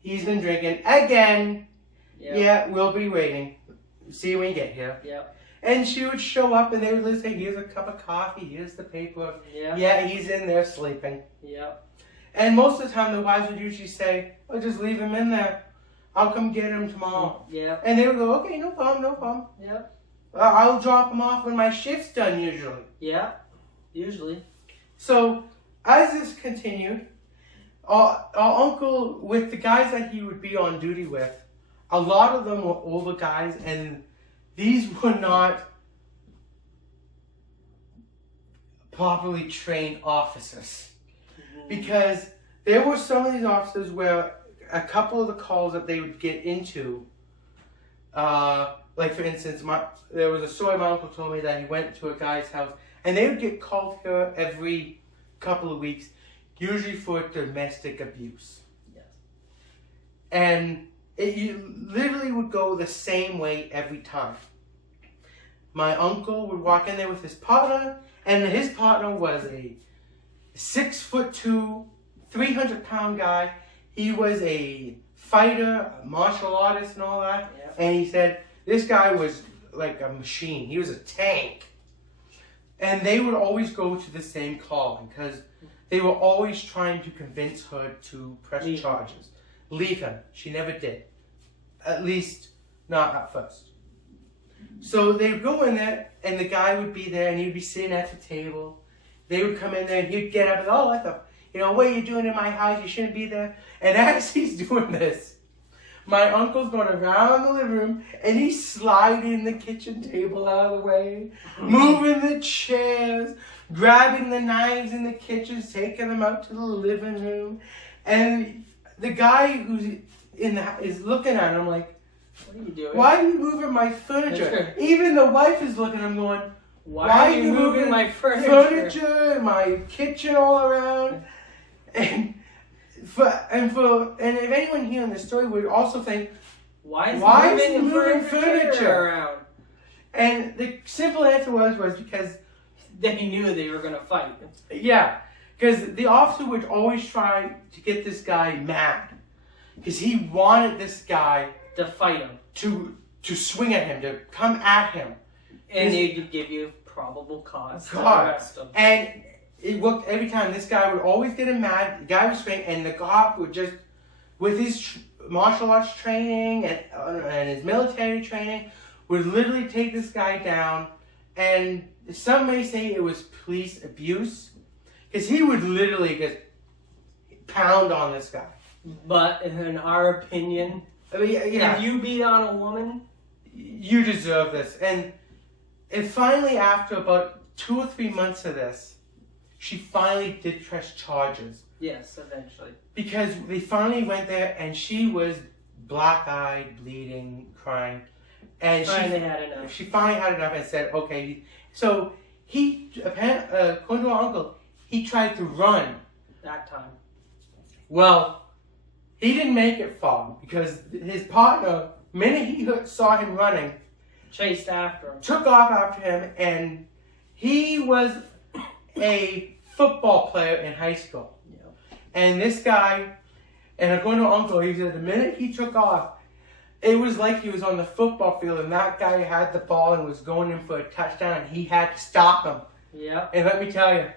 he's been drinking again. Yep. Yeah, we'll be waiting. See you when you get here. Yep. And she would show up, and they would say, "Here's a cup of coffee. Here's the paper. Yep. Yeah, he's in there sleeping." Yep. And most of the time, the wives would usually say, "Oh, just leave him in there. I'll come get him tomorrow." Yeah. And they would go, "Okay, no problem, no problem." Yep. I'll drop him off when my shift's done, usually. Yeah, usually. So, as this continued, our uncle, with the guys that he would be on duty with, a lot of them were older guys, and these were not properly trained officers. Because there were some of these officers where a couple of the calls that they would get into, like for instance, there was a story my uncle told me that he went to a guy's house, and they would get called here every couple of weeks, usually for domestic abuse. Yes. And you literally would go the same way every time. My uncle would walk in there with his partner, and his partner was a 6'2", 300-pound guy. He was a fighter, a martial artist, and all that. Yep. And he said this guy was like a machine. He was a tank. And they would always go to the same call because they were always trying to convince her to press charges. Leave him. She never did. At least not at first. So they would go in there, and the guy would be there, and he would be sitting at the table. They would come in there, and he'd get up and go, "Oh, what are you doing in my house? You shouldn't be there." And as he's doing this, my uncle's going around the living room, and he's sliding the kitchen table out of the way, moving the chairs, grabbing the knives in the kitchen, taking them out to the living room. And the guy who's is looking at him like, "What are you doing? Why are you moving my furniture?" Even the wife is looking at him going, Why are you moving my furniture? My kitchen all around. And if anyone hearing this story would also think, why is he moving furniture around? And the simple answer was because they knew they were going to fight. Yeah, because the officer would always try to get this guy mad, because he wanted this guy to fight him, to swing at him, to come at him, and they'd give you probable cause to arrest him. And it worked every time. This guy would always get him mad. The guy would swing, and the cop would just, with his martial arts training and his military training, would literally take this guy down. And some may say it was police abuse, because he would literally just pound on this guy. But in our opinion, if you beat on a woman, you deserve this. And finally, after about 2 or 3 months of this, she finally did press charges. Yes, eventually. Because they finally went there, and she was black-eyed, bleeding, crying. And she finally had enough and said, okay. So he, according to our uncle, he tried to run. That time. Well, he didn't make it far, because his partner, the minute he saw him running, chased after him. Took off after him, and he was a football player in high school. Yep. And this guy, and according to Uncle, he said the minute he took off, it was like he was on the football field, and that guy had the ball and was going in for a touchdown, and he had to stop him. Yeah. And let me tell you,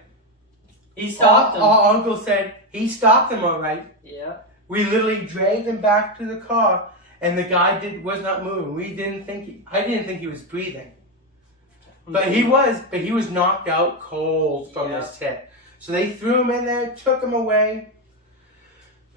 he stopped him. Our uncle said he stopped him all right. Yeah. We literally dragged him back to the car, and the guy was not moving. I didn't think he was breathing. But he was knocked out cold from this hit. So they threw him in there, took him away.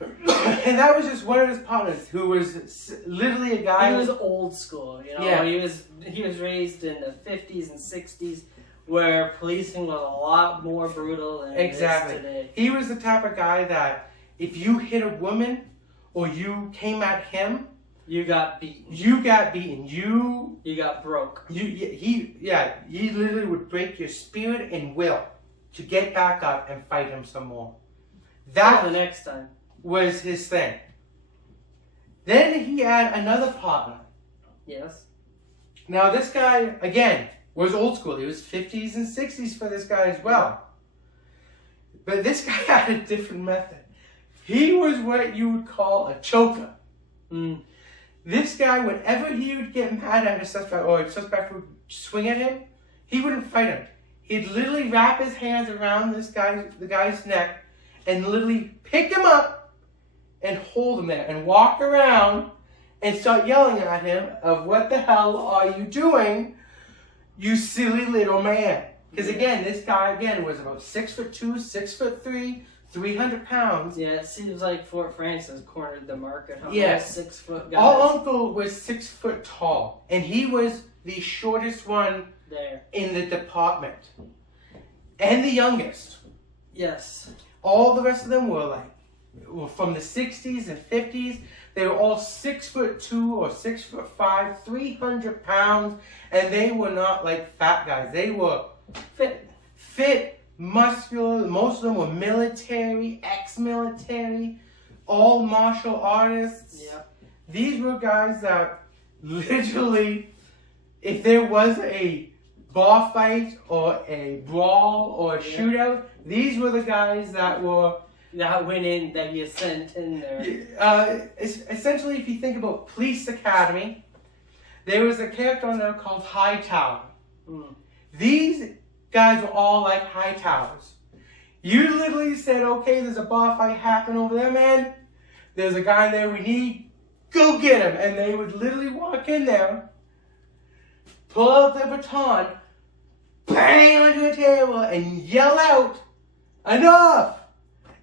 And that was just one of his partners, who was literally a guy. He was old school, you know. Yeah. He was raised in the 50s and 60s, where policing was a lot more brutal than it is today. He was the type of guy that if you hit a woman or you came at him, you got beaten. You got beaten. You got broke. He literally would break your spirit and will to get back up and fight him some more. That the next time was his thing. Then he had another partner. Yes. Now this guy, again, was old school. He was 50s and 60s for this guy as well. But this guy had a different method. He was what you would call a choker. This guy, whenever he would get mad at a suspect, or a suspect would swing at him, he wouldn't fight him. He'd literally wrap his hands around the guy's neck and literally pick him up and hold him there and walk around and start yelling at him of what the hell are you doing, you silly little man. Because again, this guy was about 6'2", 6'3", 300 pounds. Yeah, it seems like Fort Francis cornered the market. Yes. 6 foot guys. Our uncle was 6 foot tall, and he was the shortest one there in the department, and the youngest. Yes. All the rest of them were from the 60s and 50s. They were all 6'2" or 6'5", 300 pounds, and they were not like fat guys. They were fit, muscular. Most of them were military, ex-military, all martial artists. Yeah. These were guys that literally, if there was a bar fight or a brawl or a shootout, these were the guys that went in, that you sent in there. Essentially, if you think about Police Academy, there was a character on there called Hightower. These guys were all like Hightowers. You literally said, okay, there's a bar fight happening over there, man. There's a guy there we need. Go get him. And they would literally walk in there, pull out their baton, bang onto a table, and yell out, enough!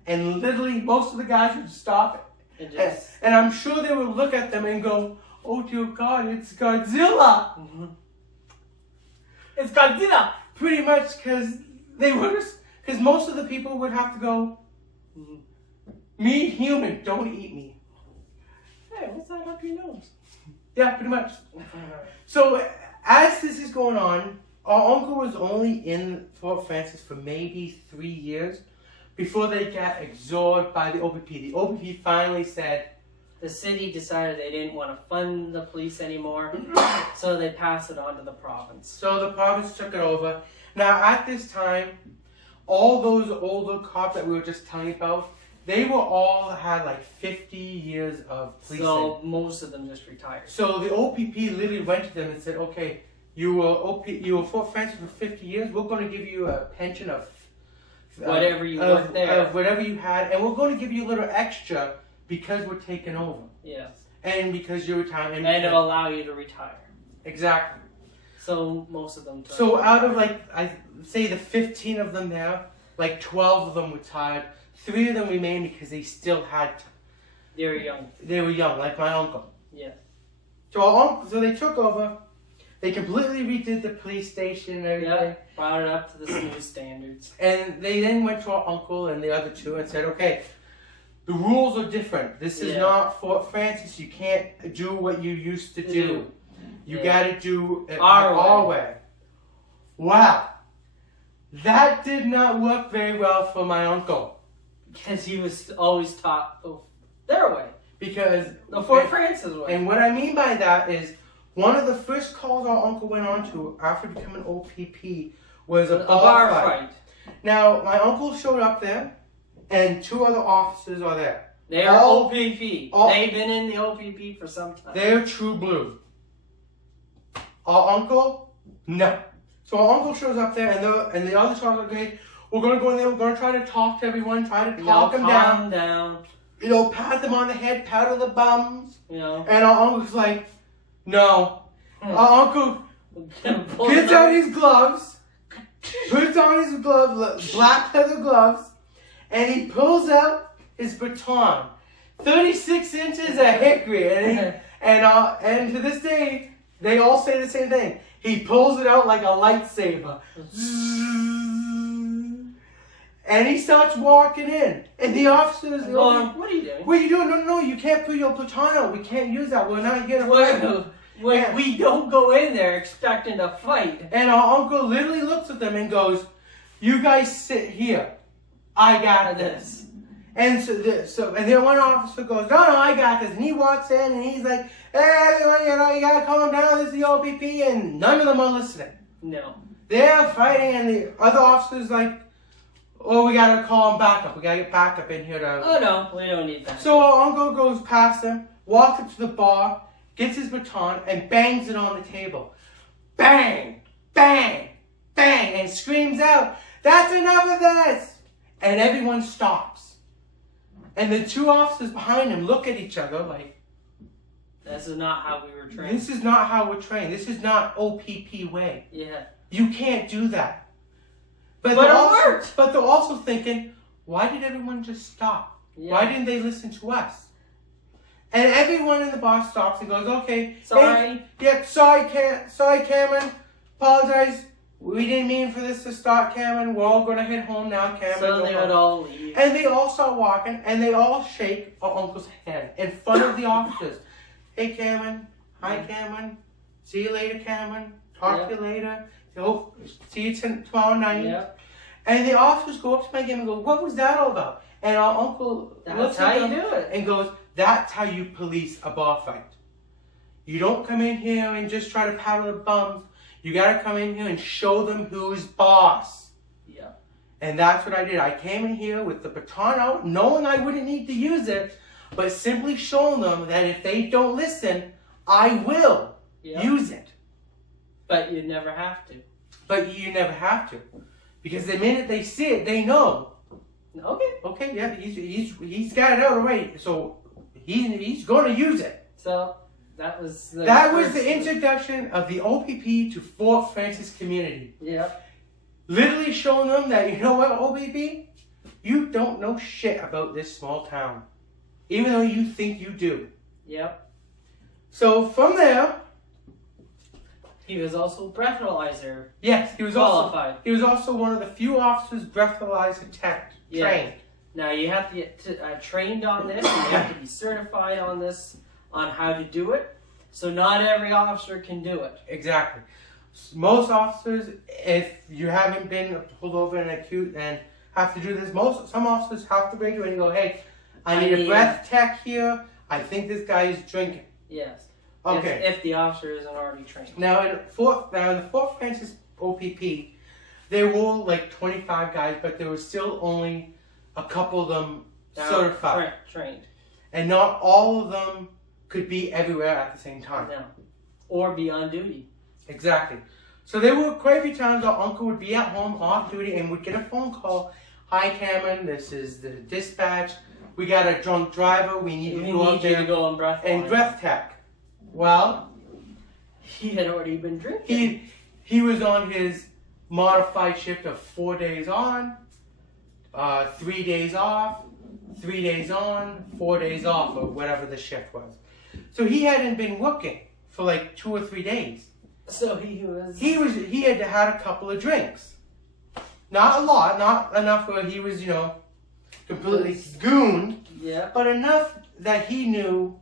And literally, most of the guys would stop. And I'm sure they would look at them and go, oh dear God, it's Godzilla. It's Godzilla. Pretty much because most of the people would have to go, me human, don't eat me. Hey, what's that up your nose? Yeah, pretty much. So as this is going on, our uncle was only in Fort Francis for maybe 3 years before they got absorbed by the OPP. The OPP finally said, the city decided they didn't want to fund the police anymore, so they passed it on to the province. So the province took it over. Now at this time, all those older cops that we were just telling you about, they were all had like 50 years of policing. So most of them just retired. So the OPP literally went to them and said, okay, you were Fort Francis for 50 years, we're going to give you a pension of whatever you worked there. Of whatever you had, and we're going to give you a little extra because we're taking over. Yes. And because you're retiring. And it'll allow you to retire. Exactly. So most of them took. So out of I say the 15 of them there, 12 of them retired. 3 of them remained because they still had. They were young. They were young, like my uncle. Yeah. So they took over. They completely redid the police station and everything. Yeah, brought it up to the new standards. And they then went to our uncle and the other 2 and said, okay, the rules are different. This is not Fort Francis. You can't do what you used to do. You gotta do it our way. Wow. That did not work very well for my uncle. Because he was always taught their way. Because the Fort Francis way. And what I mean by that is, one of the first calls our uncle went on to after becoming OPP was a bar fight. Now, my uncle showed up there, and 2 other officers are there. They are OPP. They've been in the OPP for some time. They're true blue. Our uncle, no. So our uncle shows up there, and the other talk, okay, we're going to go in there, we're going to try to talk to everyone, try to talk them down. Pat them on the head, pat on the bums. And our uncle's like, no. Our uncle gets out his gloves, puts on his gloves, black leather gloves, and he pulls out his baton. 36 inches of hickory. And to this day, they all say the same thing. He pulls it out like a lightsaber. And he starts walking in. And the officers... what are you doing? What are you doing? No, you can't put your baton out. We can't use that. We're not getting a fight. We don't go in there expecting to fight. And our uncle literally looks at them and goes, you guys sit here. I got this. And and then one officer goes, no, I got this. And he walks in and he's like, hey, everyone, you gotta calm down. This is the OPP. And none of them are listening. No. They're fighting, and the other officer's like, oh, we gotta call him back up. We gotta get back up in here to... Oh, no, we don't need that. So our uncle goes past them, walks up to the bar, gets his baton, and bangs it on the table. Bang! Bang! Bang! And screams out, that's enough of this! And everyone stops. And the two officers behind him look at each other like... This is not how we were trained. This is not how we're trained. This is not OPP way. Yeah. You can't do that. But it worked! But they're also thinking, why did everyone just stop? Yeah. Why didn't they listen to us? And everyone in the bar stops and goes, okay. Sorry. Yep, sorry, Cameron. Apologize. We didn't mean for this to start, Cameron. We're all going to head home now, Cameron. So they would all leave. And they all start walking, and they all shake our uncle's hand in front of the officers. Hey, Cameron. Hi, Cameron. See you later, Cameron. Talk to you later. See you tomorrow night. Yep. And the officers go up to my game and go, what was that all about? And our uncle looks how you do it. And goes, that's how you police a bar fight. You don't come in here and just try to paddle the bums. You got to come in here and show them who's boss. Yeah. And that's what I did. I came in here with the baton out, knowing I wouldn't need to use it, but simply showing them that if they don't listen, I will use it. But you never have to. But you never have to. Because the minute they see it, they know. Okay. Okay, yeah, he's got it out already. So he's going to use it. So that was the introduction of the OPP to Fort Francis community. Yep. Literally showing them that, you know what, OPP? You don't know shit about this small town. Even though you think you do. Yep. So from there... He was also breathalyzer. Yes, he was qualified. He was also one of the few officers breathalyzer trained. Now you have to get trained on this. You have to be certified on this, on how to do it. So not every officer can do it. Exactly. Most officers, if you haven't been pulled over and accused and have to do this, some officers have to bring you in and go, hey, I need a breath tech here. I think this guy is drinking. Yes. Okay. If the officer isn't already trained. Now in the Fort Francis OPP, there were like 25 guys, but there was still only a couple of them certified. Trained. And not all of them could be everywhere at the same time. No. Or be on duty. Exactly. So there were quite a few times our uncle would be at home off duty and would get a phone call. Hi Cameron, this is the dispatch. We got a drunk driver. We need you to go up there to go on breath tech. Well, he had already been drinking. He was on his modified shift of 4 days on, 3 days off, 3 days on, 4 days off, or whatever the shift was. So he hadn't been working for like 2 or 3 days. So he had had a couple of drinks. Not a lot, not enough where he was, completely gooned. Yeah. But enough that he knew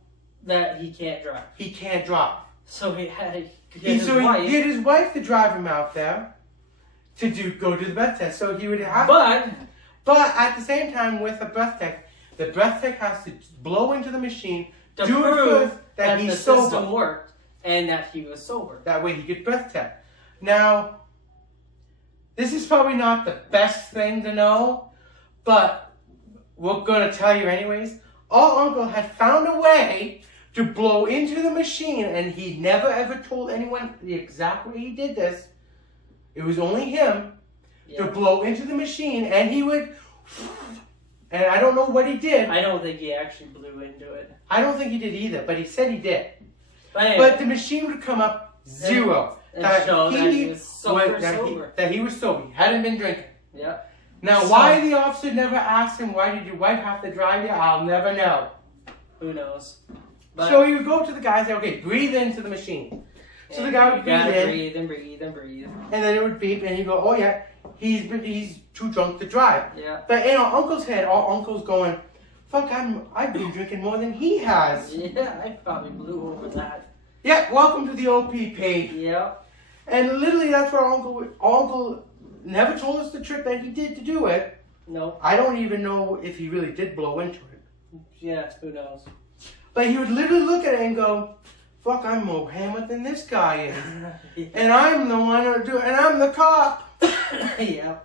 that he can't drive. He can't drive. So he had he get his wife to drive him out there to go do the breath test. So he would have But at the same time with a breath tech, the breath tech has to blow into the machine to do prove it that he's the sober. System worked and that he was sober. That way he could breath tech. Now, this is probably not the best thing to know, but we're going to tell you anyways. Our uncle had found a way to blow into the machine, and he never ever told anyone the exact way he did this. It was only him to blow into the machine, and he would, and I don't know what he did. I don't think he actually blew into it. I don't think he did either, but he said he did. But the machine would come up zero. That he was sober. That he was sober. He hadn't been drinking. Yeah. Now, why the officer never asked him, why did your wife have to drive you? I'll never know. Who knows? But so he would go to the guy and say, okay, breathe into the machine. So the guy would breathe in. Breathe and breathe and breathe. And then it would beep, and he'd go, oh yeah, he's too drunk to drive. Yeah. But in our uncle's head, our uncle's going, fuck, I've been drinking more than he has. Yeah, I probably blew over that. Yeah, welcome to the OPP. Yeah. And literally that's what our uncle never told us the trick that he did to do it. No. I don't even know if he really did blow into it. Yeah, who knows? But he would literally look at it and go, fuck, I'm more hammered than this guy is. And I'm the one and I'm the cop. Yeah.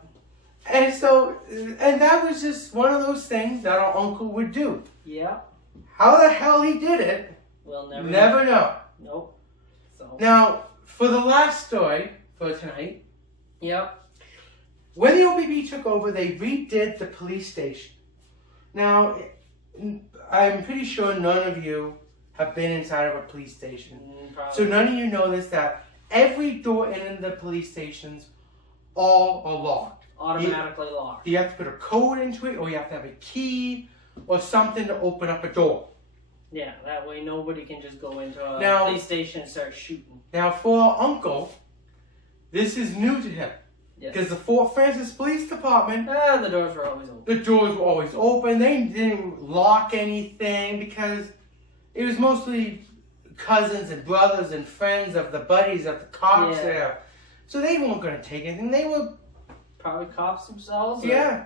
And so, and that was just one of those things that our uncle would do. Yeah. How the hell he did it, we'll never know. Nope. So. Now, for the last story for tonight. Yep. When the OBB took over, they redid the police station. Now, I'm pretty sure none of you have been inside of a police station. So none of you know this, that every door in the police stations all are locked. Automatically locked. You have to put a code into it, or you have to have a key or something to open up a door. Yeah, that way nobody can just go into a police station and start shooting. Now, for our uncle, this is new to him. Yes. Because the Fort Francis Police Department... the doors were always open. The doors were always open. They didn't lock anything because it was mostly cousins and brothers and friends of the buddies of the cops there. So they weren't going to take anything. They were... Probably cops themselves? Yeah.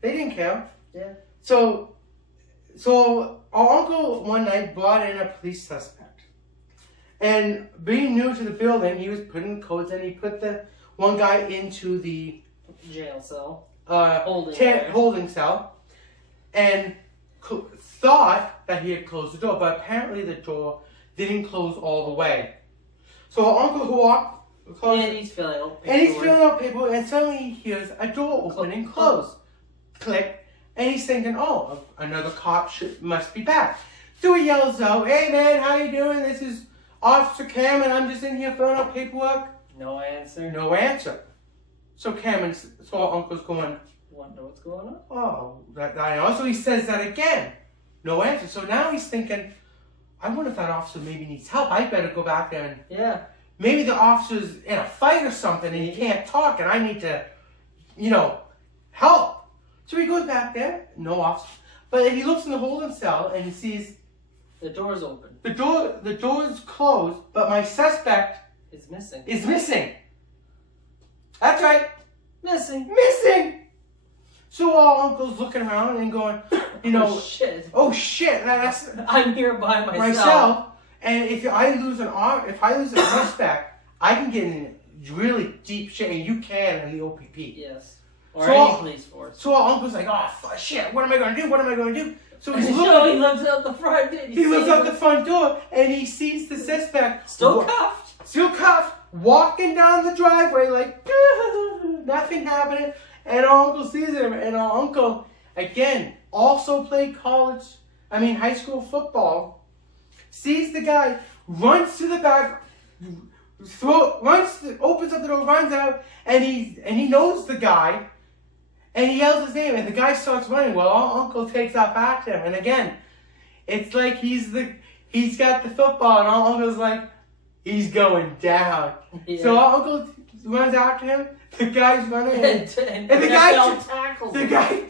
They didn't care. Yeah. So our uncle one night brought in a police suspect. And being new to the building, he was putting codes in. He put the one guy into the jail cell. Holding cell. And thought that he had closed the door. But apparently the door didn't close all the way. So our uncle walked. And he's filling out paperwork. And he's filling out paperwork, and suddenly he hears a door open and close. Click. And he's thinking, oh, another cop must be back. So he yells out, hey man, how you doing? This is Officer Cameron. I'm just in here filling out paperwork. No answer. No answer. So Cameron saw our uncle's going, wonder what's going on? Oh, that I know. So he says that again. No answer. So now he's thinking, I wonder if that officer maybe needs help. I better go back there and... Yeah. Maybe the officer's in a fight or something and he can't talk and I need to, help. So he goes back there, no officer. But he looks in the holding cell and he sees... The door's open. The door is closed, but my suspect... Is missing. Is missing. That's right. Missing. So our uncle's looking around and going, Oh shit. Oh shit. I'm here by myself. And if I lose a suspect, I can get in really deep shit, and you can in the OPP. Yes. Or any police force. So our uncle's like, oh, shit, what am I going to do? So he's looking. He looks out the front. He looks out the front door, and he sees the suspect. Still cuffed. Walking down the driveway like, nothing happening. And our uncle sees him, and our uncle, again, also played high school football. Sees the guy, runs to the back, opens up the door, runs out, and he knows the guy, and he yells his name, and the guy starts running. Well, our uncle takes off after him, and again, it's like he's got the football, and our uncle's like, he's going down. Yeah. So our uncle runs after him. The guy's running, and the guy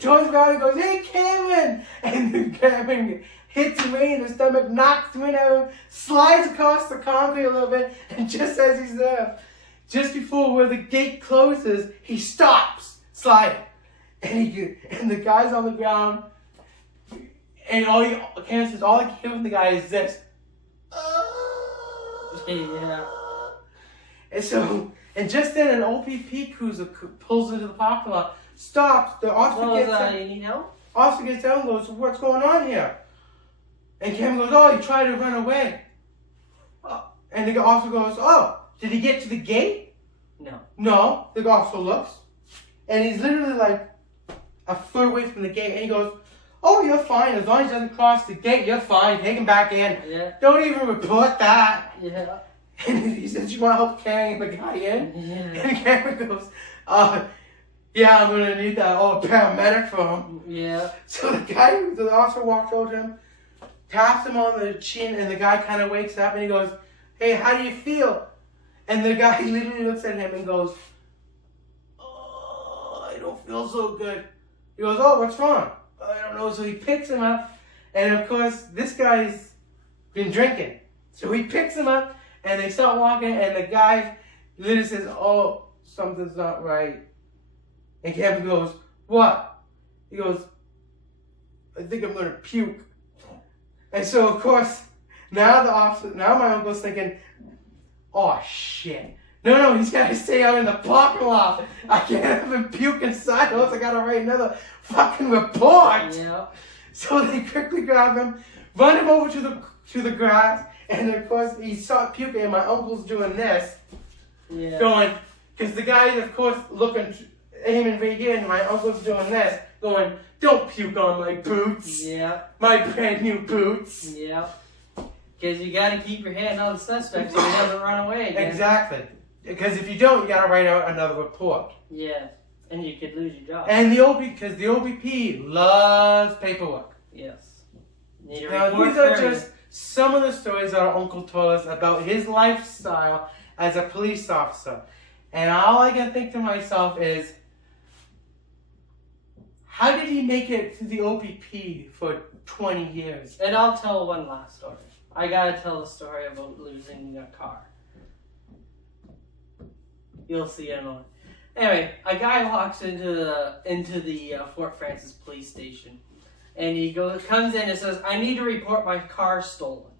turns around and goes, "Hey, Cameron!" And the Cameron hits him right in the stomach, knocks him in at him, slides across the concrete a little bit, and just as he's there, just before where the gate closes, he stops sliding. And the guy's on the ground, and Cameron says, all I can hear from the guy is this. Yeah. And just then an OPP cruiser pulls into the parking lot, stops, the officer gets out. You need help? Officer gets out and goes, what's going on here? And Cameron goes, oh, he tried to run away. And the officer goes, oh, did he get to the gate? No. The officer looks. And he's literally like a foot away from the gate. And he goes, oh, you're fine. As long as he doesn't cross the gate, you're fine. Take him back in. Yeah. Don't even report that. Yeah. And he says, you want help carrying the guy in? Yeah. And Cameron goes, yeah, I'm going to need that paramedic for him. Yeah. So the officer walks over to him, taps him on the chin, and the guy kind of wakes up and he goes, hey, how do you feel? And the guy literally looks at him and goes, oh, I don't feel so good. He goes, oh, what's wrong? I don't know. So he picks him up, and of course, this guy's been drinking. So he picks him up, and they start walking, and the guy literally says, oh, something's not right. And Kevin goes, what? He goes, I think I'm going to puke. And so, of course, now my uncle's thinking, oh, shit. No, he's got to stay out in the parking lot. I can't have him puke inside, or else I got to write another fucking report. Yeah. So they quickly grab him, run him over to the grass, and of course, he saw puking, and my uncle's doing this. Yeah. Going, because the guy's, of course, aiming right here, and my uncle's doing this, going, don't puke on my boots. Yeah. My brand new boots. Yeah. Because you got to keep your hand on the suspect so he doesn't run away again. Exactly. Because if you don't, you got to write out another report. Yeah. And you could lose your job. And because the OBP loves paperwork. Yes. Now, these are just some of the stories that our uncle told us about his lifestyle as a police officer. And all I can think to myself is, how did he make it to the OPP for 20 years? And I'll tell one last story. I gotta tell the story about losing a car. You'll see in a moment. Anyway, a guy walks into the Fort Francis police station, and he comes in and says, "I need to report my car stolen."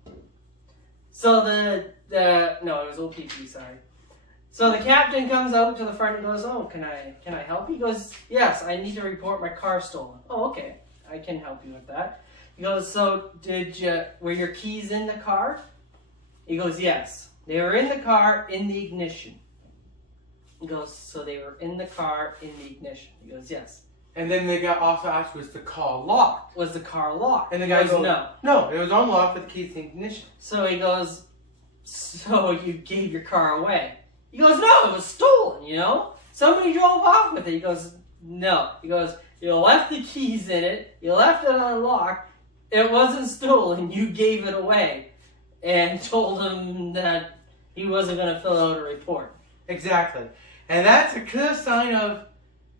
So it was OPP, sorry. So the captain comes out to the front and goes, "Oh, can I help?" He goes, "Yes, I need to report my car stolen." "Oh, okay, I can help you with that." He goes, "So were your keys in the car?" He goes, "Yes, they were in the car in the ignition." He goes, "So they were in the car in the ignition?" He goes, "Yes." And then they got also asked, was the car locked? Was the car locked? And the guy goes, "No. No, it was unlocked with the keys in the ignition." So he goes, "So you gave your car away?" He goes, "No, it was stolen, Somebody drove off with it." He goes, "No." He goes, "You left the keys in it. You left it unlocked. It wasn't stolen. You gave it away." And told him that he wasn't going to fill out a report. Exactly. And that's a clear sign of,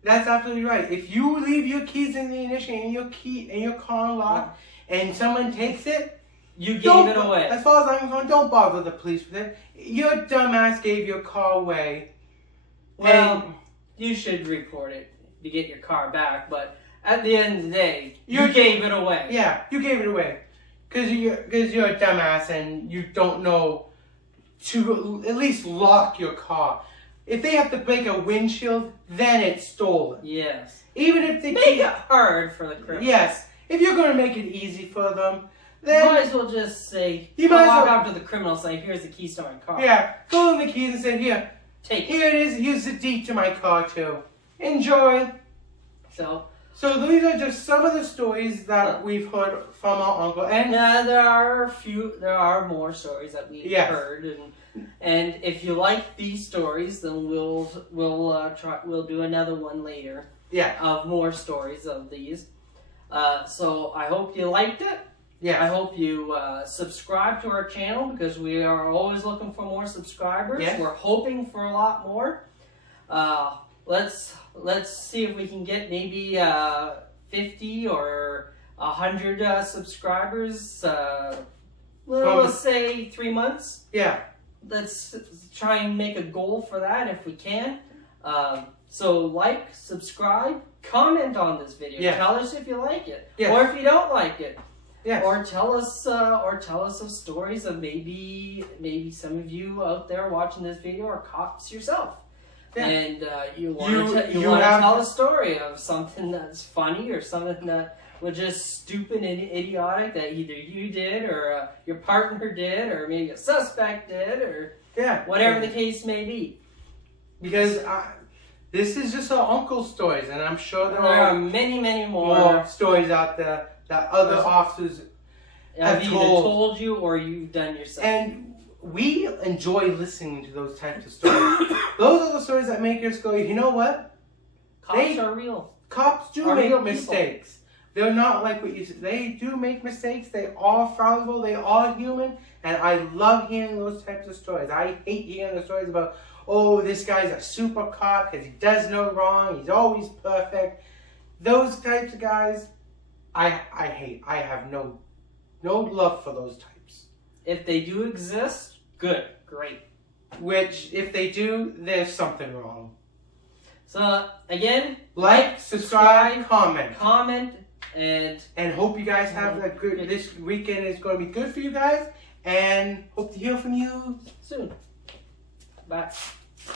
that's absolutely right. If you leave your keys in the ignition and your car unlocked and someone takes it, you gave it away. As far as I'm concerned, don't bother the police with it. Your dumbass gave your car away. Well, you should report it to get your car back, but at the end of the day, you gave it away. Yeah, you gave it away. Because you're a dumbass and you don't know to at least lock your car. If they have to break a windshield, then it's stolen. Yes. Even if they make it hard for the criminals. Yes. If you're going to make it easy for them, then you might as well just say, walk out to the criminal and say, "Here's the keys to my car." Yeah. Fill in the keys and say, "Here, take it. Here it is. Here's the deed to my car too. Enjoy." So these are just some of the stories that we've heard from our uncle. And there are more stories that we've heard, and if you like these stories, then we'll do another one later. Yeah. Of more stories of these. So I hope you liked it. Yeah. I hope you subscribe to our channel because we are always looking for more subscribers. Yes. We're hoping for a lot more. Let's see if we can get maybe 50 or 100 subscribers. Let's say 3 months. Yeah. Let's try and make a goal for that if we can. So like, subscribe, comment on this video. Yeah. Tell us if you like it, Yes. or if you don't like it. Yes. Or tell us of stories of maybe some of you out there watching this video are cops yourself. Yeah. And you want to tell a story of something that's funny or something that was just stupid and idiotic that either you did or your partner did or maybe a suspect did or whatever the case may be. Because this is just our uncle's stories, and I'm sure there are many, many more stories out there that other officers have either told you or you've done yourself. And we enjoy listening to those types of stories. Those are the stories that make us go, you know what? Cops are real. Cops do make mistakes. They're not like what you said. They do make mistakes. They are fallible. They are human. And I love hearing those types of stories. I hate hearing the stories about, oh, this guy's a super cop because he does no wrong. He's always perfect. Those types of guys, I hate. I have no love for those types. If they do exist, good, great. Which, if they do, there's something wrong. So, again, Like, subscribe, comment. And hope you guys have a good. This weekend is going to be good for you guys. And hope to hear from you soon. Bye.